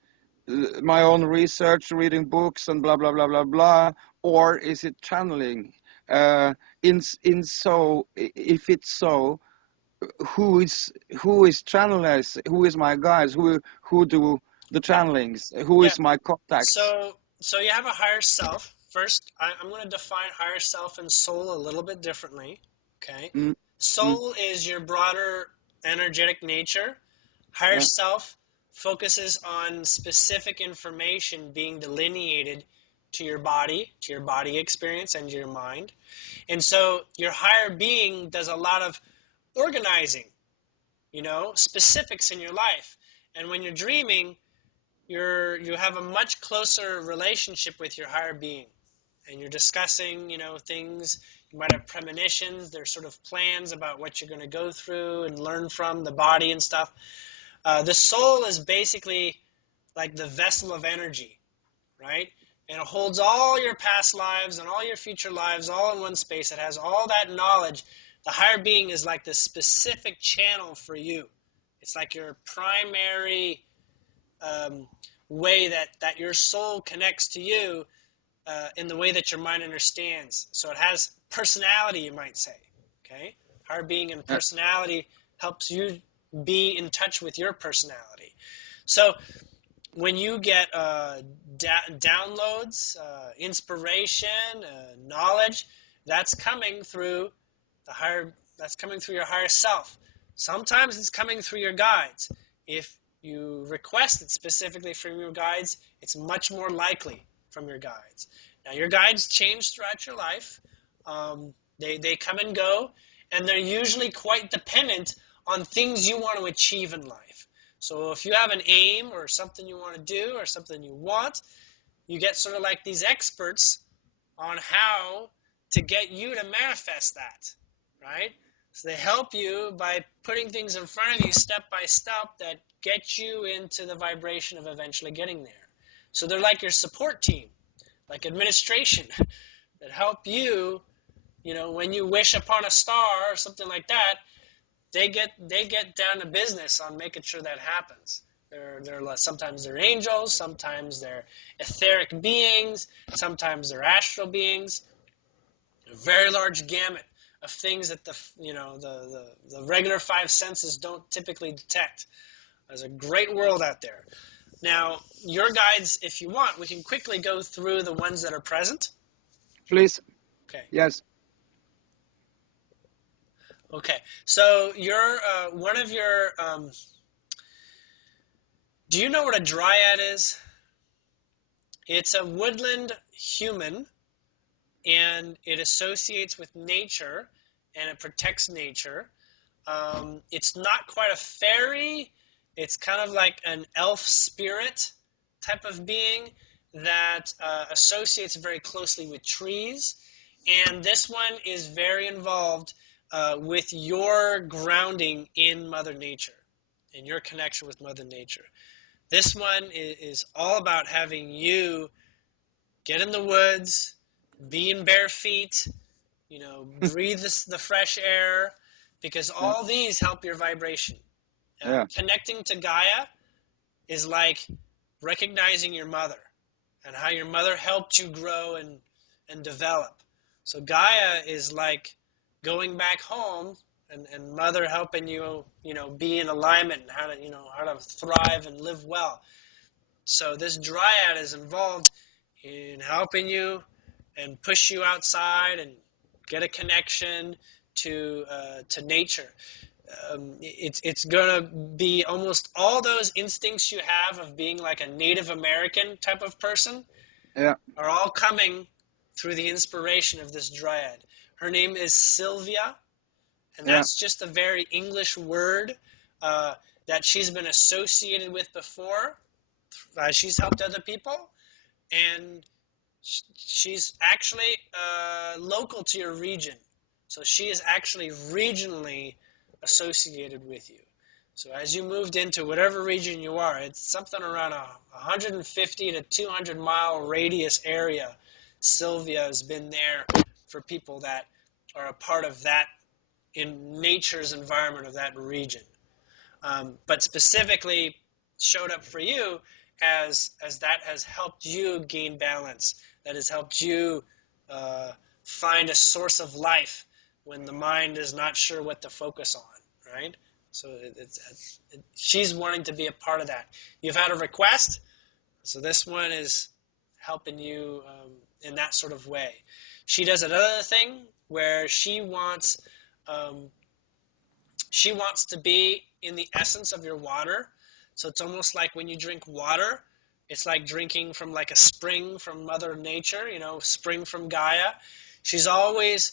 my own research, reading books and blah blah blah blah blah, or is it channeling? If it's so, who is channelers? Who is my guys? Who do the channelings? Who is my contact? So you have a higher self. First, I'm going to define higher self and soul a little bit differently. Okay. Soul is your broader energetic nature. Higher self focuses on specific information being delineated to your body experience, and your mind. And so your higher being does a lot of organizing, specifics in your life. And when you're dreaming, you have a much closer relationship with your higher being. And you're discussing, things. You might have premonitions. There's sort of plans about what you're going to go through and learn from the body and stuff. The soul is basically like the vessel of energy, right? And it holds all your past lives and all your future lives all in one space. It has all that knowledge. The higher being is like the specific channel for you. It's like your primary way that your soul connects to you in the way that your mind understands. So it has personality, you might say. Okay? Higher being and personality helps you be in touch with your personality. So when you get downloads, inspiration, knowledge, that's coming through your higher self. Sometimes it's coming through your guides. If you request it specifically from your guides, it's much more likely from your guides. Now, your guides change throughout your life. They come and go, and they're usually quite dependent on things you want to achieve in life. So if you have an aim or something you want to do or something you want, you get sort of like these experts on how to get you to manifest that, right? So they help you by putting things in front of you step by step that get you into the vibration of eventually getting there. So they're like your support team, like administration, that help you, when you wish upon a star or something like that, they get down to business on making sure that happens. Sometimes they're angels, sometimes they're etheric beings, sometimes they're astral beings. A very large gamut of things that the regular five senses don't typically detect. There's a great world out there. Now, your guides, if you want, we can quickly go through the ones that are present. Please. Okay. Yes. Okay. So do you know what a dryad is? It's a woodland human, and it associates with nature, and it protects nature. It's not quite a fairy. It's kind of like an elf spirit type of being that associates very closely with trees. And this one is very involved with your grounding in Mother Nature and your connection with Mother Nature. This one is all about having you get in the woods, be in bare feet, breathe the fresh air, because all these help your vibration. Connecting to Gaia is like recognizing your mother and how your mother helped you grow and develop. So Gaia is like going back home and mother helping you, be in alignment and how to thrive and live well. So this dryad is involved in helping you and push you outside and get a connection to nature. It's gonna be almost all those instincts you have of being like a Native American type of person are all coming through the inspiration of this dryad. Her name is Sylvia, and that's just a very English word that she's been associated with before. She's helped other people, and she's actually local to your region. So she is actually regionally associated with you. So as you moved into whatever region you are, it's something around a 150 to 200 mile radius area. Sylvia has been there for people that are a part of that in nature's environment of that region. But specifically showed up for you as that has helped you gain balance, that has helped you find a source of life when the mind is not sure what to focus on, right? So she's wanting to be a part of that. You've had a request, so this one is helping you in that sort of way. She does another thing where she wants to be in the essence of your water. So it's almost like when you drink water, It's like drinking from like a spring from Mother Nature, spring from Gaia. She's always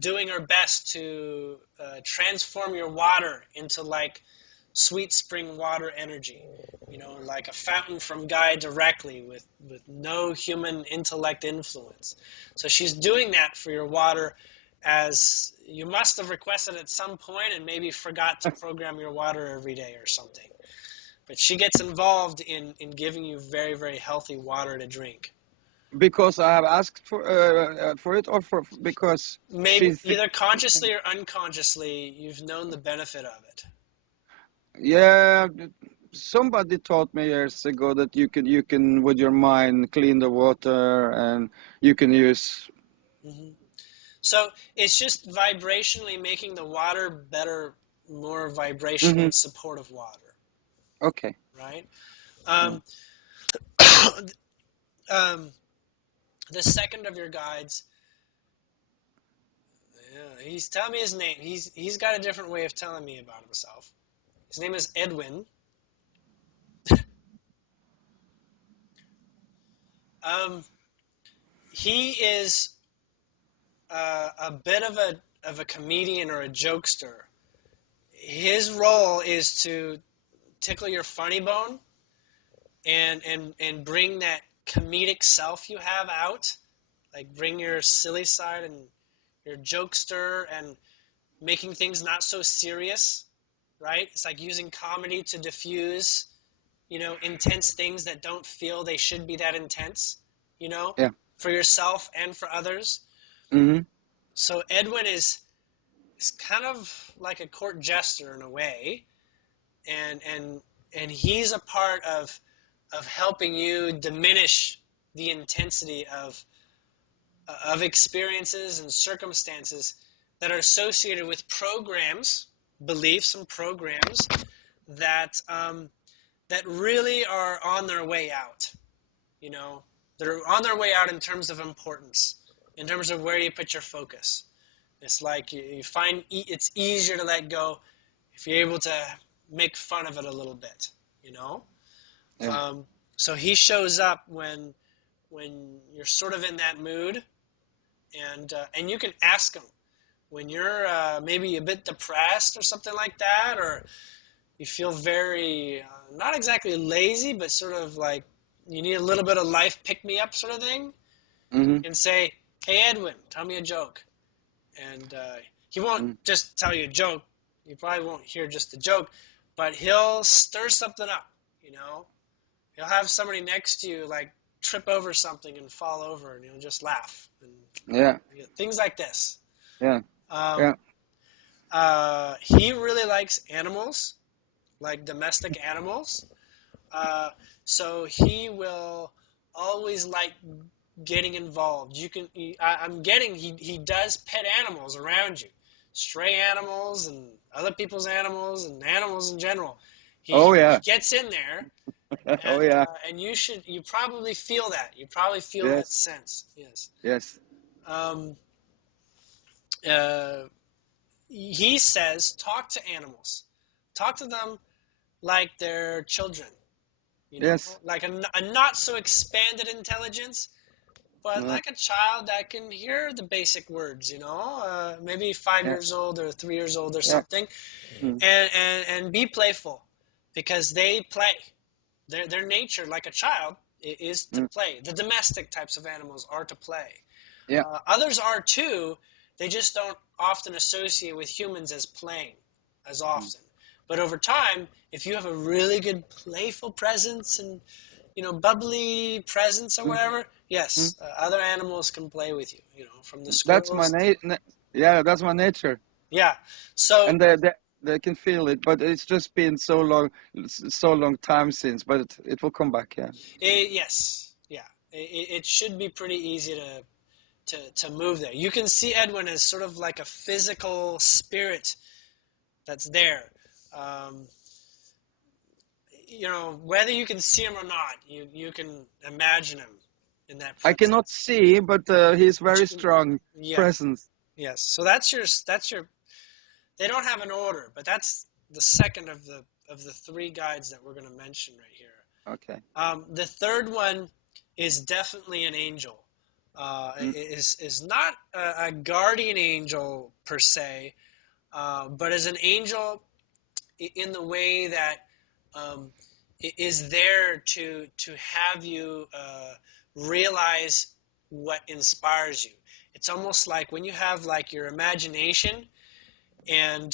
doing her best to transform your water into like sweet spring water energy, like a fountain from Gaia directly with no human intellect influence. So she's doing that for your water, as you must have requested at some point and maybe forgot to program your water every day or something. But she gets involved in giving you very, very healthy water to drink. Because I have asked for it, or because Maybe either consciously or unconsciously, you've known the benefit of it. Yeah, somebody taught me years ago that you can with your mind clean the water, and you can use. Mm-hmm. So it's just vibrationally making the water better, more vibrationally supportive water. Okay. Right. The second of your guides. Yeah, he's telling me his name. He's got a different way of telling me about himself. His name is Edwin. He is a bit of a comedian or a jokester. His role is to tickle your funny bone and bring that comedic self you have out, like bring your silly side and your jokester and making things not so serious, right? It's like using comedy to diffuse, intense things that don't feel they should be that intense, Yeah. for yourself and for others. Mm-hmm. So Edwin is kind of like a court jester in a way, and he's a part of helping you diminish the intensity of experiences and circumstances that are associated with programs, beliefs and programs that really are on their way out. They're on their way out in terms of importance, in terms of where you put your focus. It's like you find it's easier to let go if you're able to make fun of it a little bit, Yeah. So he shows up when you're sort of in that mood, and you can ask him when you're maybe a bit depressed or something like that, or you feel very not exactly lazy, but sort of like you need a little bit of life pick-me-up sort of thing, and say, "Hey Edwin, tell me a joke." And he won't just tell you a joke. You probably won't hear just the joke, but he'll stir something up, He'll have somebody next to you, like, trip over something and fall over, and he'll just laugh. And, things like this. Yeah. He really likes animals, like domestic animals. So he will always like getting involved. I'm getting he does pet animals around you, stray animals and other people's animals and animals in general. He gets in there. And, and you probably feel that. You probably feel that sense. Yes. Yes. He says, talk to animals. Talk to them like they're children. Yes. Like a not so expanded intelligence, but like a child that can hear the basic words, maybe 5 years old or 3 years old or something, and be playful, because they play. Their nature, like a child, is to play. The domestic types of animals are to play. Yeah. Others are too. They just don't often associate with humans as playing as often. But over time, if you have a really good playful presence and bubbly presence or whatever, yes, other animals can play with you. From the squirrels. That's my nature. Yeah. So. And they can feel it, but it's just been so long time since, but it will come back. Yeah. Yes. Yeah. It should be pretty easy to move there. You can see Edwin as sort of like a physical spirit that's there. Whether you can see him or not, you can imagine him in that presence. I cannot see, but he's very strong presence. Yes. So that's your. They don't have an order, but that's the second of the three guides that we're going to mention right here. Okay. The third one is definitely an angel. Is not a guardian angel per se, but is an angel in the way that um, is there to have you realize what inspires you. It's almost like when you have like your imagination, and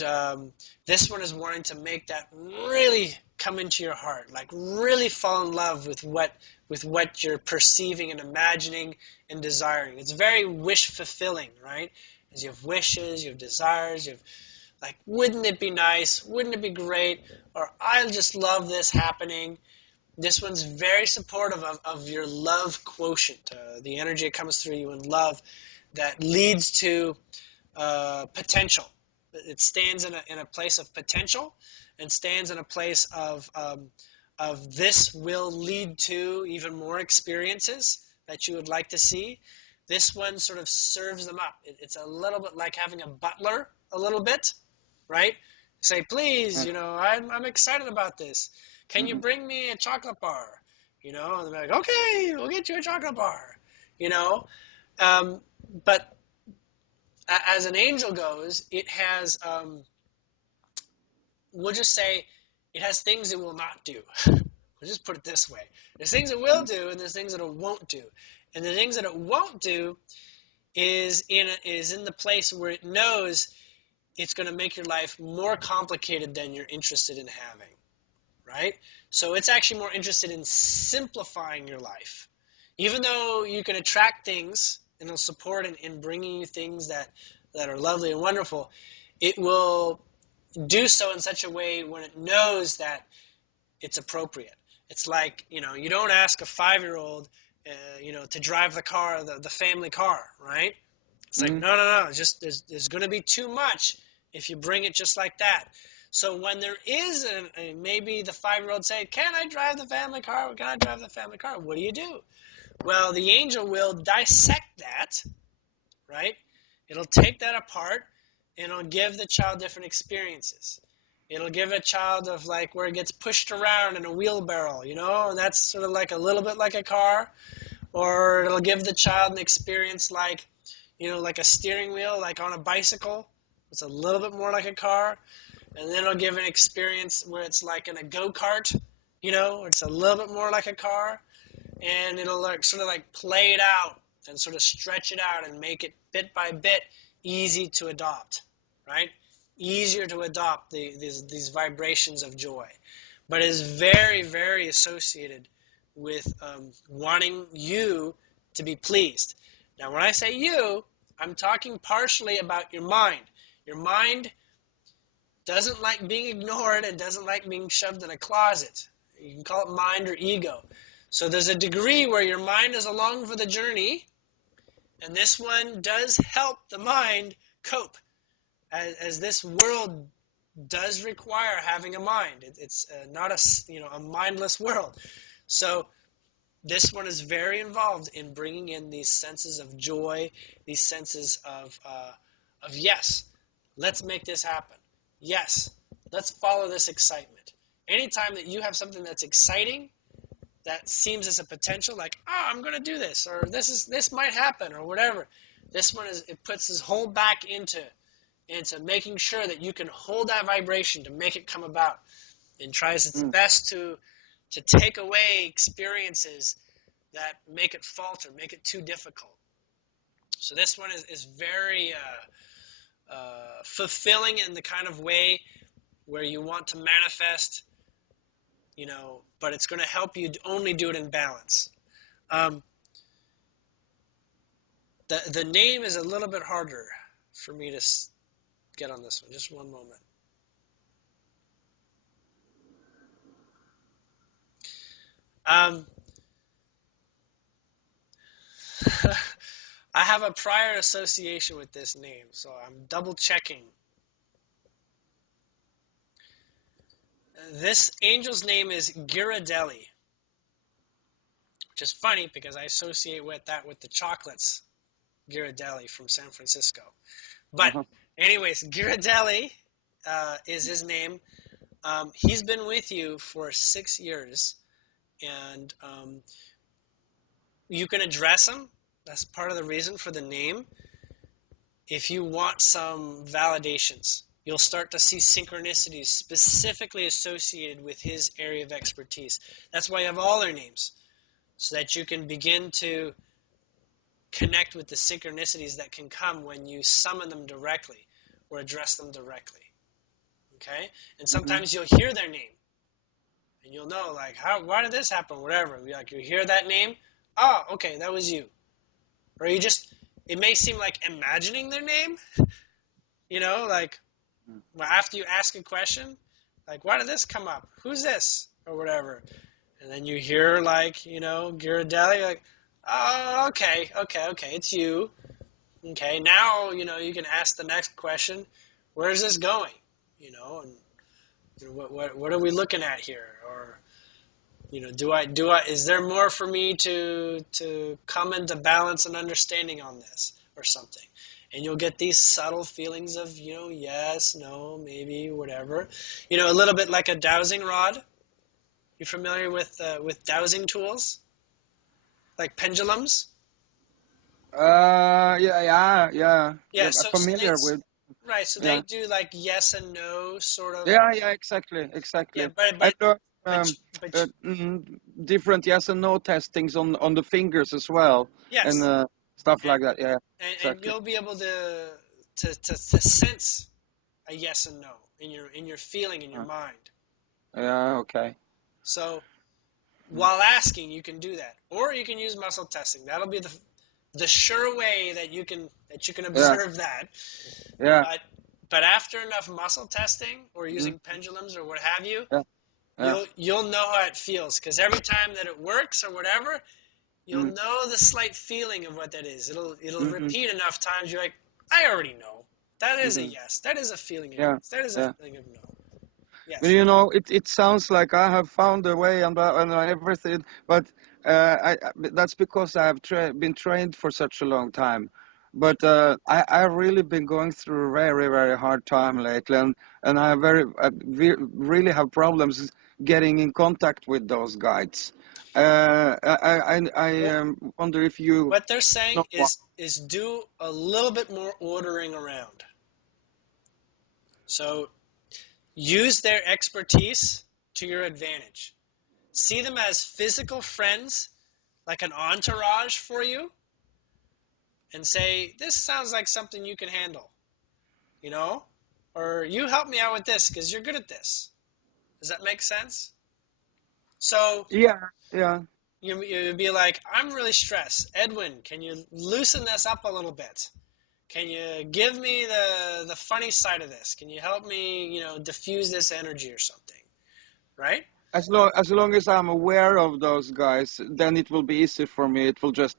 this one is wanting to make that really come into your heart, like really fall in love with what you're perceiving and imagining and desiring. It's very wish fulfilling, right? As you have wishes, you have desires, you have like, wouldn't it be nice? Wouldn't it be great? Or I just love this happening. This one's very supportive of your love quotient, the energy that comes through you in love that leads to potential. It stands in a place of potential and stands in a place of this will lead to even more experiences that you would like to see. This one sort of serves them up. It's a little bit like having a butler, a little bit, right? Say, please, I'm excited about this. Can you bring me a chocolate bar? And they're like, okay, we'll get you a chocolate bar. But as an angel goes, it has, we'll just say, it has things it will not do. We'll just put it this way. There's things it will do, and there's things that it won't do. And the things that it won't do is in the place where it knows it's going to make your life more complicated than you're interested in having, right? So it's actually more interested in simplifying your life. Even though you can attract things and it'll support in bringing you things that are lovely and wonderful, it will do so in such a way when it knows that it's appropriate. It's like, you don't ask a 5-year-old, to drive the car, the family car, right? It's like, no, just there's going to be too much if you bring it just like that. So when there is maybe the 5-year-old say, can I drive the family car? Can I drive the family car? What do? Well, the angel will dissect that, right? It'll take that apart and it'll give the child different experiences. It'll give a child of like where it gets pushed around in a wheelbarrow, and that's sort of like a little bit like a car. Or it'll give the child an experience like, like a steering wheel, like on a bicycle. It's a little bit more like a car. And then it'll give an experience where it's like in a go-kart, where it's a little bit more like a car. And it'll like sort of like play it out and sort of stretch it out and make it bit by bit easy to adopt, right? Easier to adopt these vibrations of joy. But it is very, very associated with wanting you to be pleased. Now, when I say you, I'm talking partially about your mind. Your mind doesn't like being ignored and doesn't like being shoved in a closet. You can call it mind or ego. So there's a degree where your mind is along for the journey, and this one does help the mind cope, as this world does require having a mind. It's not a mindless world. So this one is very involved in bringing in these senses of joy, these senses of yes, let's make this happen. Yes, let's follow this excitement. Anytime that you have something that's exciting, that seems as a potential, like, I'm going to do this, or this might happen, or whatever. This one it puts this whole back into making sure that you can hold that vibration to make it come about, and tries its best to take away experiences that make it falter, make it too difficult. So this one is very fulfilling in the kind of way where you want to manifest, but it's going to help you only do it in balance. The name is a little bit harder for me to get on this one. Just one moment. I have a prior association with this name, so I'm double checking. This angel's name is Ghirardelli, which is funny because I associate with the chocolates, Ghirardelli from San Francisco. But anyways, Ghirardelli is his name. He's been with you for 6 years, and you can address them. That's part of the reason for the name. If you want some validations, you'll start to see synchronicities specifically associated with his area of expertise. That's why you have all their names, so that you can begin to connect with the synchronicities that can come when you summon them directly or address them directly. Okay? And sometimes you'll hear their name, and you'll know, like, why did this happen? Whatever. Like, you hear that name, oh, okay, that was you. Or you just, it may seem like imagining their name, like, after you ask a question, like, why did this come up? Who's this? Or whatever. And then you hear, like, Ghirardelli, like, oh, okay, it's you. Okay, now, you can ask the next question, where's this going? And what are we looking at here? Or, is there more for me to come into balance and understanding on this or something? And you'll get these subtle feelings of, yes, no, maybe, whatever. A little bit like a dowsing rod. You familiar with dowsing tools? Like pendulums? Yeah. Yeah, I'm familiar with. Right, so Yeah. they do like yes and no sort of. Yeah, exactly. Yeah, I but learned different yes and no testings on the fingers as well, yes, and stuff like that. Yeah, and exactly. you'll be able to sense a yes and no in your feeling in your mind. Yeah, okay. So while asking, you can do that, or you can use muscle testing. That'll be the sure way that you can observe that. Yeah. But after enough muscle testing or using pendulums or what have you, Yeah. you'll know how it feels, because every time that it works or whatever, you'll know the slight feeling of what that is. It'll repeat enough times. You're like, I already know. That is a yes. That is a feeling of yes. That is a feeling of no. Yes. It sounds like I have found a way and everything, but that's because I have been trained for such a long time. But I've really been going through a very, very hard time lately, and I really have problems getting in contact with those guides. I wonder if you. What they're saying is do a little bit more ordering around. So use their expertise to your advantage. See them as physical friends, like an entourage for you, and say, this sounds like something you can handle, or you help me out with this because you're good at this. Does that make sense? So yeah. You'd be like, I'm really stressed. Edwin, can you loosen this up a little bit? Can you give me the funny side of this? Can you help me, diffuse this energy or something, right? As long as I'm aware of those guys, then it will be easy for me. It will just.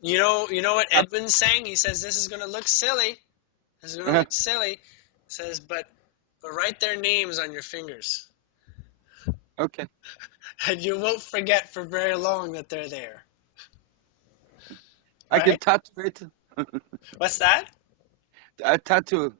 You know what Edwin's saying? He says this is going to look silly. This is going to look silly. He says, but write their names on your fingers. Okay. And you won't forget for very long that they're there. I can tattoo it. What's that? A tattoo.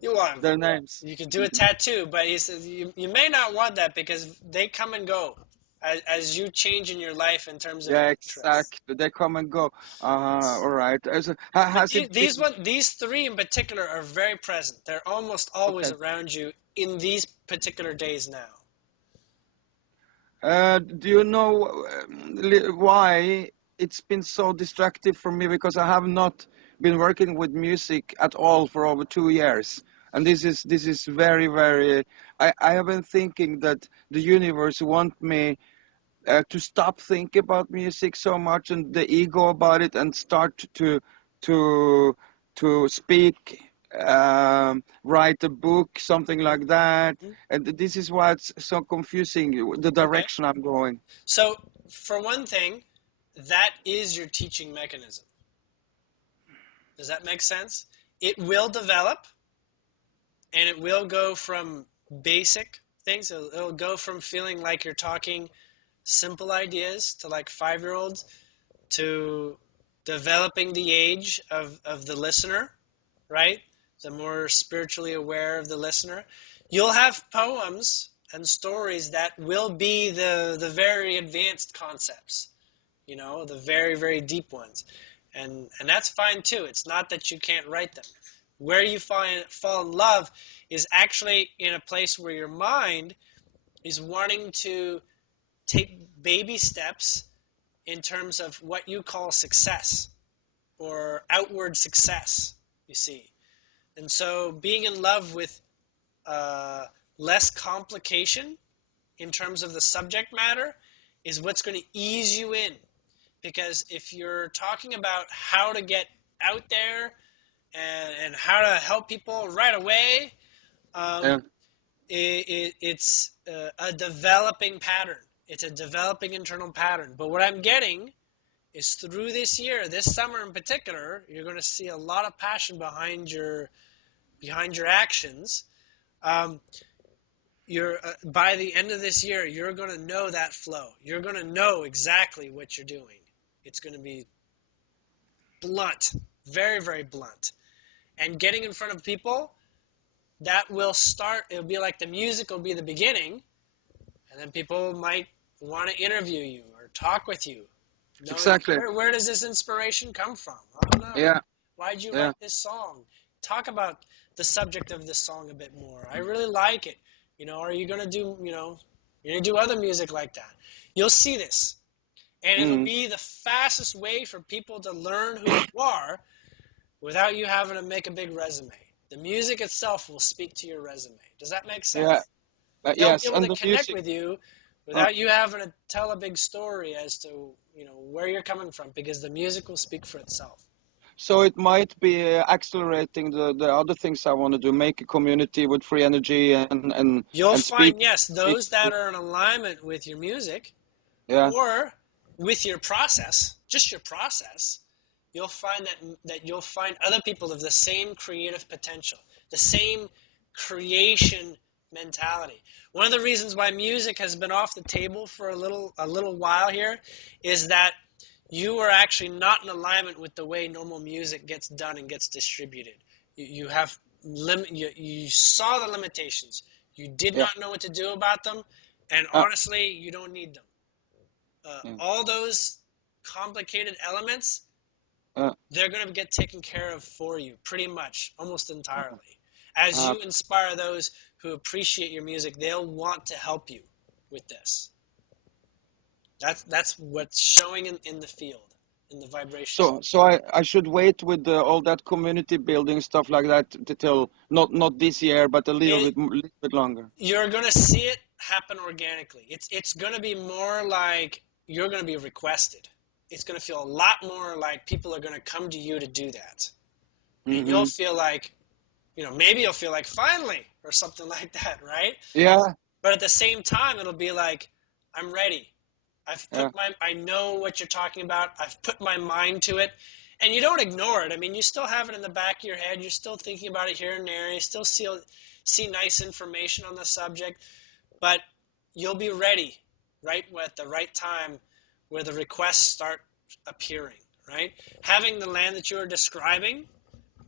You want their names. You can do a tattoo, but he says you may not want that because they come and go as you change in your life in terms of exactly. They come and go. All right. These three in particular are very present. They're almost always around you in these particular days now. Do you know why it's been so destructive for me? Because I have not been working with music at all for over 2 years. And this is very, very. I have been thinking that the universe want me to stop thinking about music so much and the ego about it, and start to speak, write a book, something like that. And this is why it's so confusing, the direction I'm going. So, for one thing, that is your teaching mechanism. Does that make sense? It will develop. And it will go from basic things. It'll go from feeling like you're talking simple ideas to like 5-year-olds, to developing the age of the listener, right? The more spiritually aware of the listener. You'll have poems and stories that will be the very advanced concepts, you know, the very, very deep ones. And that's fine too. It's not that you can't write them. Where you fall in love is actually in a place where your mind is wanting to take baby steps in terms of what you call success or outward success, you see. And so being in love with less complication in terms of the subject matter is what's going to ease you in. Because if you're talking about how to get out there and how to help people right away, it's a developing pattern. It's a developing internal pattern. But what I'm getting is through this year, this summer in particular, you're going to see a lot of passion behind your actions. By the end of this year, you're going to know that flow. You're going to know exactly what you're doing. It's going to be blunt, very, very blunt. And getting in front of people, that will start, it'll be like the music will be the beginning, and then people might want to interview you or talk with you. Exactly. Where does this inspiration come from? I don't know. Yeah. Why'd you write this song? Talk about the subject of this song a bit more. I really like it. You know, are you going to do, you know, you're going to do other music like that? You'll see this. And it'll be the fastest way for people to learn who you are without you having to make a big resume. The music itself will speak to your resume. Does that make sense? Yeah. They'll Yes. be able And to the connect music, with you without you having to tell a big story as to, you know, where you're coming from, because the music will speak for itself. so it might be accelerating the other things I want to do, make a community with free energy and You'll and find, speak. yes, those that are in alignment with your music or with your process, just your process, you'll find that you'll find other people of the same creative potential, the same creation mentality. One of the reasons why music has been off the table for a little while here is that you are actually not in alignment with the way normal music gets done and gets distributed. You saw the limitations. You did not know what to do about them, and honestly, you don't need them. All those complicated elements, they're going to get taken care of for you, pretty much, almost entirely. As you inspire those who appreciate your music, they'll want to help you with this. That's what's showing in the field, in the vibration. So I should wait with all that community building stuff like that till not this year, but a little bit longer. You're gonna see it happen organically. It's gonna be more like you're gonna be requested. It's gonna feel a lot more like people are gonna come to you to do that, and you'll feel like, you know, maybe you'll feel like finally or something like that, right? Yeah. But at the same time, it'll be like, I'm ready. I know what you're talking about. I've put my mind to it. And you don't ignore it. I mean, you still have it in the back of your head. You're still thinking about it here and there. You still see nice information on the subject. But you'll be ready, right, at the right time where the requests start appearing, right? Having the land that you were describing,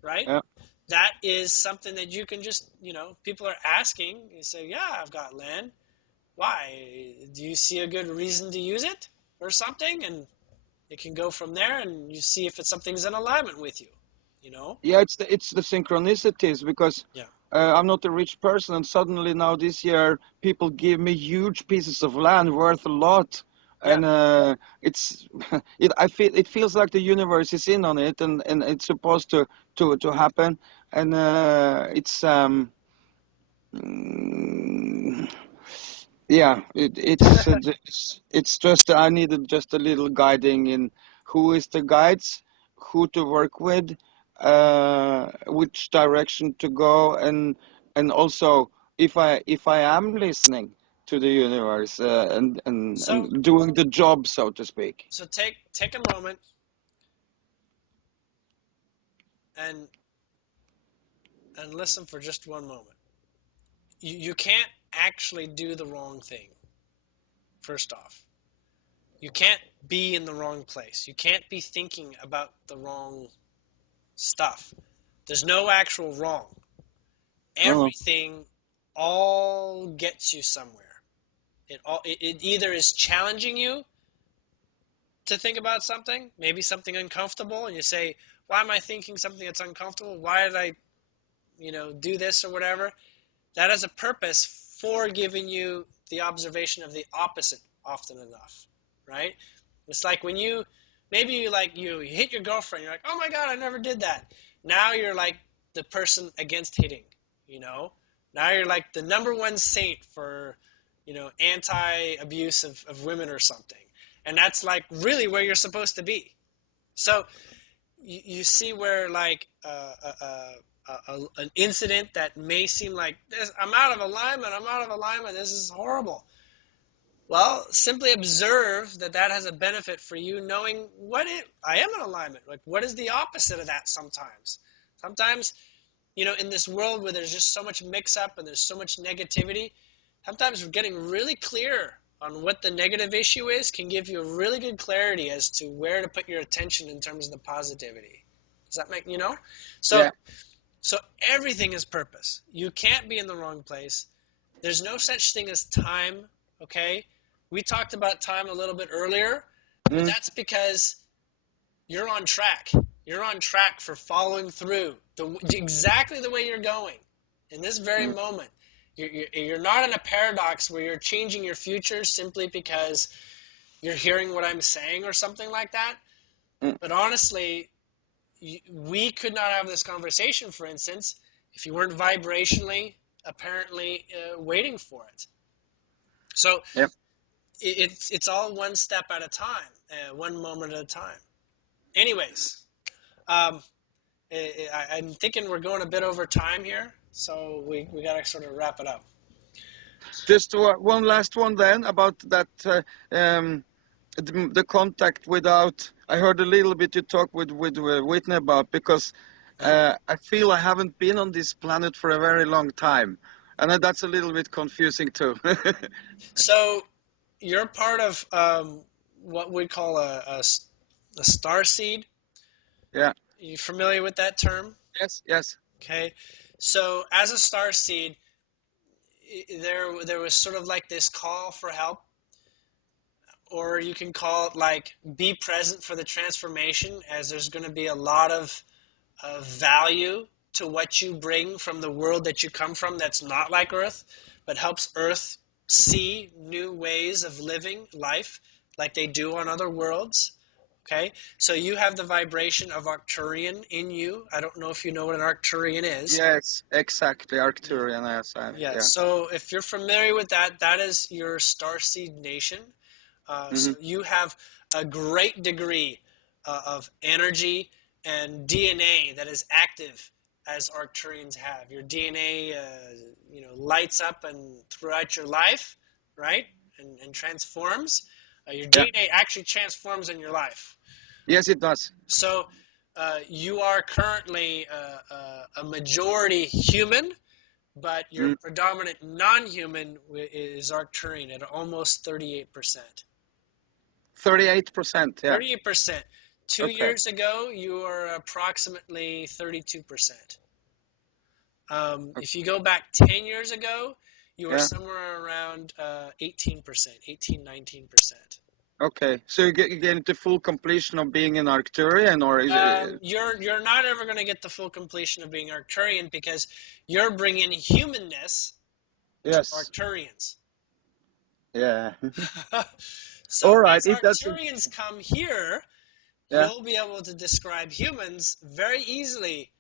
right? Yeah. That is something that you can just, you know, people are asking. You say, yeah, I've got land. Why? Do you see a good reason to use it or something? And it can go from there, and you see if something's in alignment with you, you know? Yeah, it's the synchronicities, because I'm not a rich person, and suddenly now this year people give me huge pieces of land worth a lot, and it feels like the universe is in on it, and it's supposed to happen, and it's yeah, it's just I needed just a little guiding in who is the guides, who to work with, which direction to go, and also if I am listening to the universe, and doing the job, so to speak. So take a moment and listen for just one moment. You can't actually do the wrong thing. First off, you can't be in the wrong place. You can't be thinking about the wrong stuff. There's no actual wrong. Everything all gets you somewhere. It either is challenging you to think about something, maybe something uncomfortable, and you say, why am I thinking something that's uncomfortable? Why did I, do this or whatever? That has a purpose for giving you the observation of the opposite often enough, right? It's like when you hit your girlfriend, you're like, oh my God, I never did that. Now you're like the person against hitting, Now you're like the number one saint for, anti-abuse of women or something. And that's like really where you're supposed to be. So you see where like an incident that may seem like this, I'm out of alignment, this is horrible. Well, simply observe that has a benefit for you, knowing I am in alignment. Like, what is the opposite of that sometimes? Sometimes, in this world where there's just so much mix-up and there's so much negativity, sometimes getting really clear on what the negative issue is can give you a really good clarity as to where to put your attention in terms of the positivity. Does that make, So, Yeah. So everything is purpose. You can't be in the wrong place. There's no such thing as time, okay? We talked about time a little bit earlier, but that's because you're on track. You're on track for following through exactly the way you're going in this very moment. You're not in a paradox where you're changing your future simply because you're hearing what I'm saying or something like that. But honestly, we could not have this conversation, for instance, if you weren't vibrationally, apparently waiting for it. So Yep. It's all one step at a time, one moment at a time. Anyways, I'm thinking we're going a bit over time here, so we got to sort of wrap it up. Just one last one then about that the contact without. I heard a little bit you talk with Whitney about, because I feel I haven't been on this planet for a very long time, and that's a little bit confusing too. So you're part of what we call a star seed. Yeah. Are you familiar with that term? Yes. Okay. So as a star seed, there was sort of like this call for help, or you can call it like be present for the transformation, as there's going to be a lot of value to what you bring from the world that you come from that's not like Earth, but helps Earth see new ways of living life like they do on other worlds. Okay, so you have the vibration of Arcturian in you. I don't know if you know what an Arcturian is. Yes, exactly, Arcturian. Yeah. So if you're familiar with that, that is your starseed nation. So you have a great degree of energy and DNA that is active, as Arcturians have. Your DNA, lights up and throughout your life, right, and transforms. Your DNA actually transforms in your life. Yes, it does. So you are currently a majority human, but your predominant non-human is Arcturian at almost 38%. 38%, yeah. 38%. 2 years ago, you were approximately 32%. If you go back 10 years ago, you were somewhere around 18%, 19%. Okay, so you get the full completion of being an Arcturian, or is you're not ever going to get the full completion of being Arcturian, because you're bringing humanness to Arcturians. Yeah. So all right, as Arcturians come here, you'll be able to describe humans very easily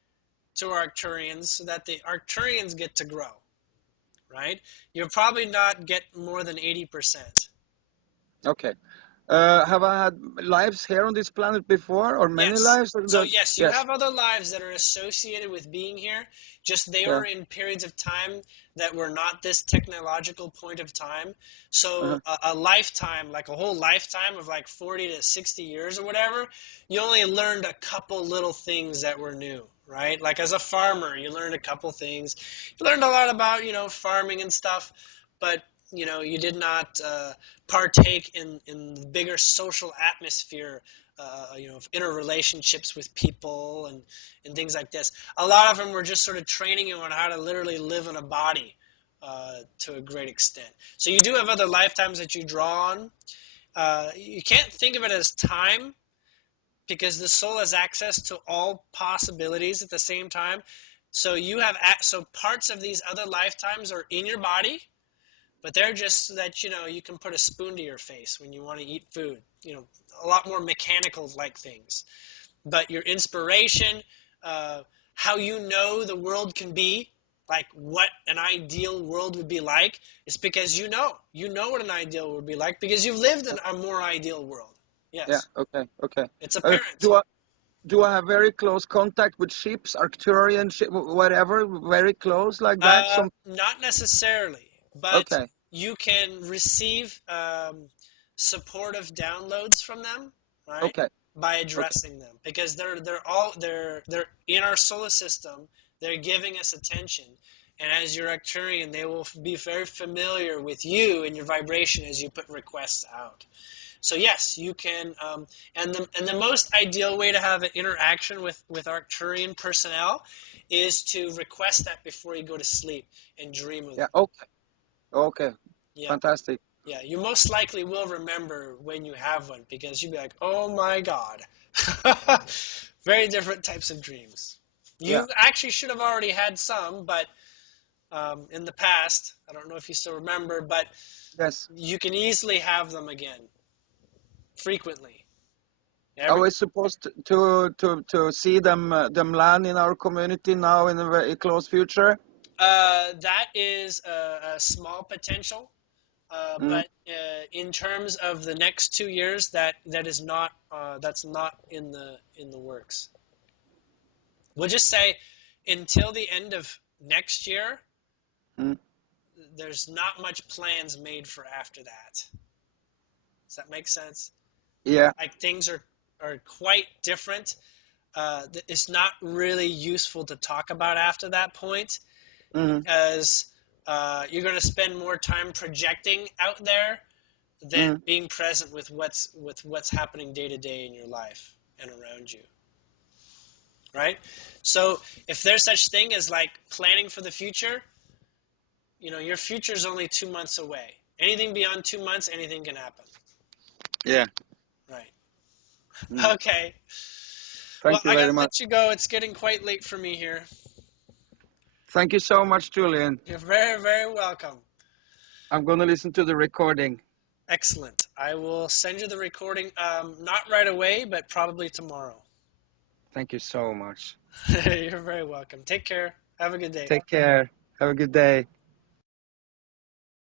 to Arcturians, so that the Arcturians get to grow, right? You'll probably not get more than 80%. Okay. Have I had lives here on this planet before, or many lives? So yes, you have other lives that are associated with being here. Just they were in periods of time that were not this technological point of time. So a lifetime, like a whole lifetime of like 40 to 60 years or whatever, you only learned a couple little things that were new, right? Like as a farmer, you learned a couple things. You learned a lot about, farming and stuff, but you did not partake in the bigger social atmosphere, of interrelationships with people and things like this. A lot of them were just sort of training you on how to literally live in a body, to a great extent. So you do have other lifetimes that you draw on. You can't think of it as time, because the soul has access to all possibilities at the same time. So so parts of these other lifetimes are in your body, but they're just so that you can put a spoon to your face when you want to eat food. A lot more mechanical like things. But your inspiration, how the world can be, like what an ideal world would be like, is because you know what an ideal world would be like, because you've lived in a more ideal world. Yes. Yeah. Okay. It's apparent. Do I have very close contact with ships, Arcturian ship, whatever, very close like that? Not necessarily, but Okay. you can receive supportive downloads from them, right? Okay. By addressing them, because they're in our solar system. They're giving us attention, and as your Arcturian, they will be very familiar with you and your vibration as you put requests out. So yes, you can, and the most ideal way to have an interaction with Arcturian personnel is to request that before you go to sleep and dream of Yeah. them. Okay. Yeah. Fantastic. Yeah, you most likely will remember when you have one, because you'll be like, oh my God. Very different types of dreams. You actually should have already had some, but in the past, I don't know if you still remember, but yes, you can easily have them again, frequently. Are we supposed to see them land in our community now in a very close future? That is a small potential. But in terms of the next 2 years, that's not in the works. We'll just say until the end of next year, there's not much plans made for after that. Does that make sense? Yeah. Like things are quite different. It's not really useful to talk about after that point, because you're going to spend more time projecting out there than being present with what's happening day to day in your life and around you. Right? So if there's such thing as like planning for the future, your future is only 2 months away. Anything beyond 2 months, anything can happen. Yeah. Right. Okay. Thank you I very gotta much. let you go. It's getting quite late for me here. Thank you so much, Julien. You're very, very welcome. I'm going to listen to the recording. Excellent. I will send you the recording, not right away, but probably tomorrow. Thank you so much. You're very welcome. Take care. Have a good day. Take care. Have a good day.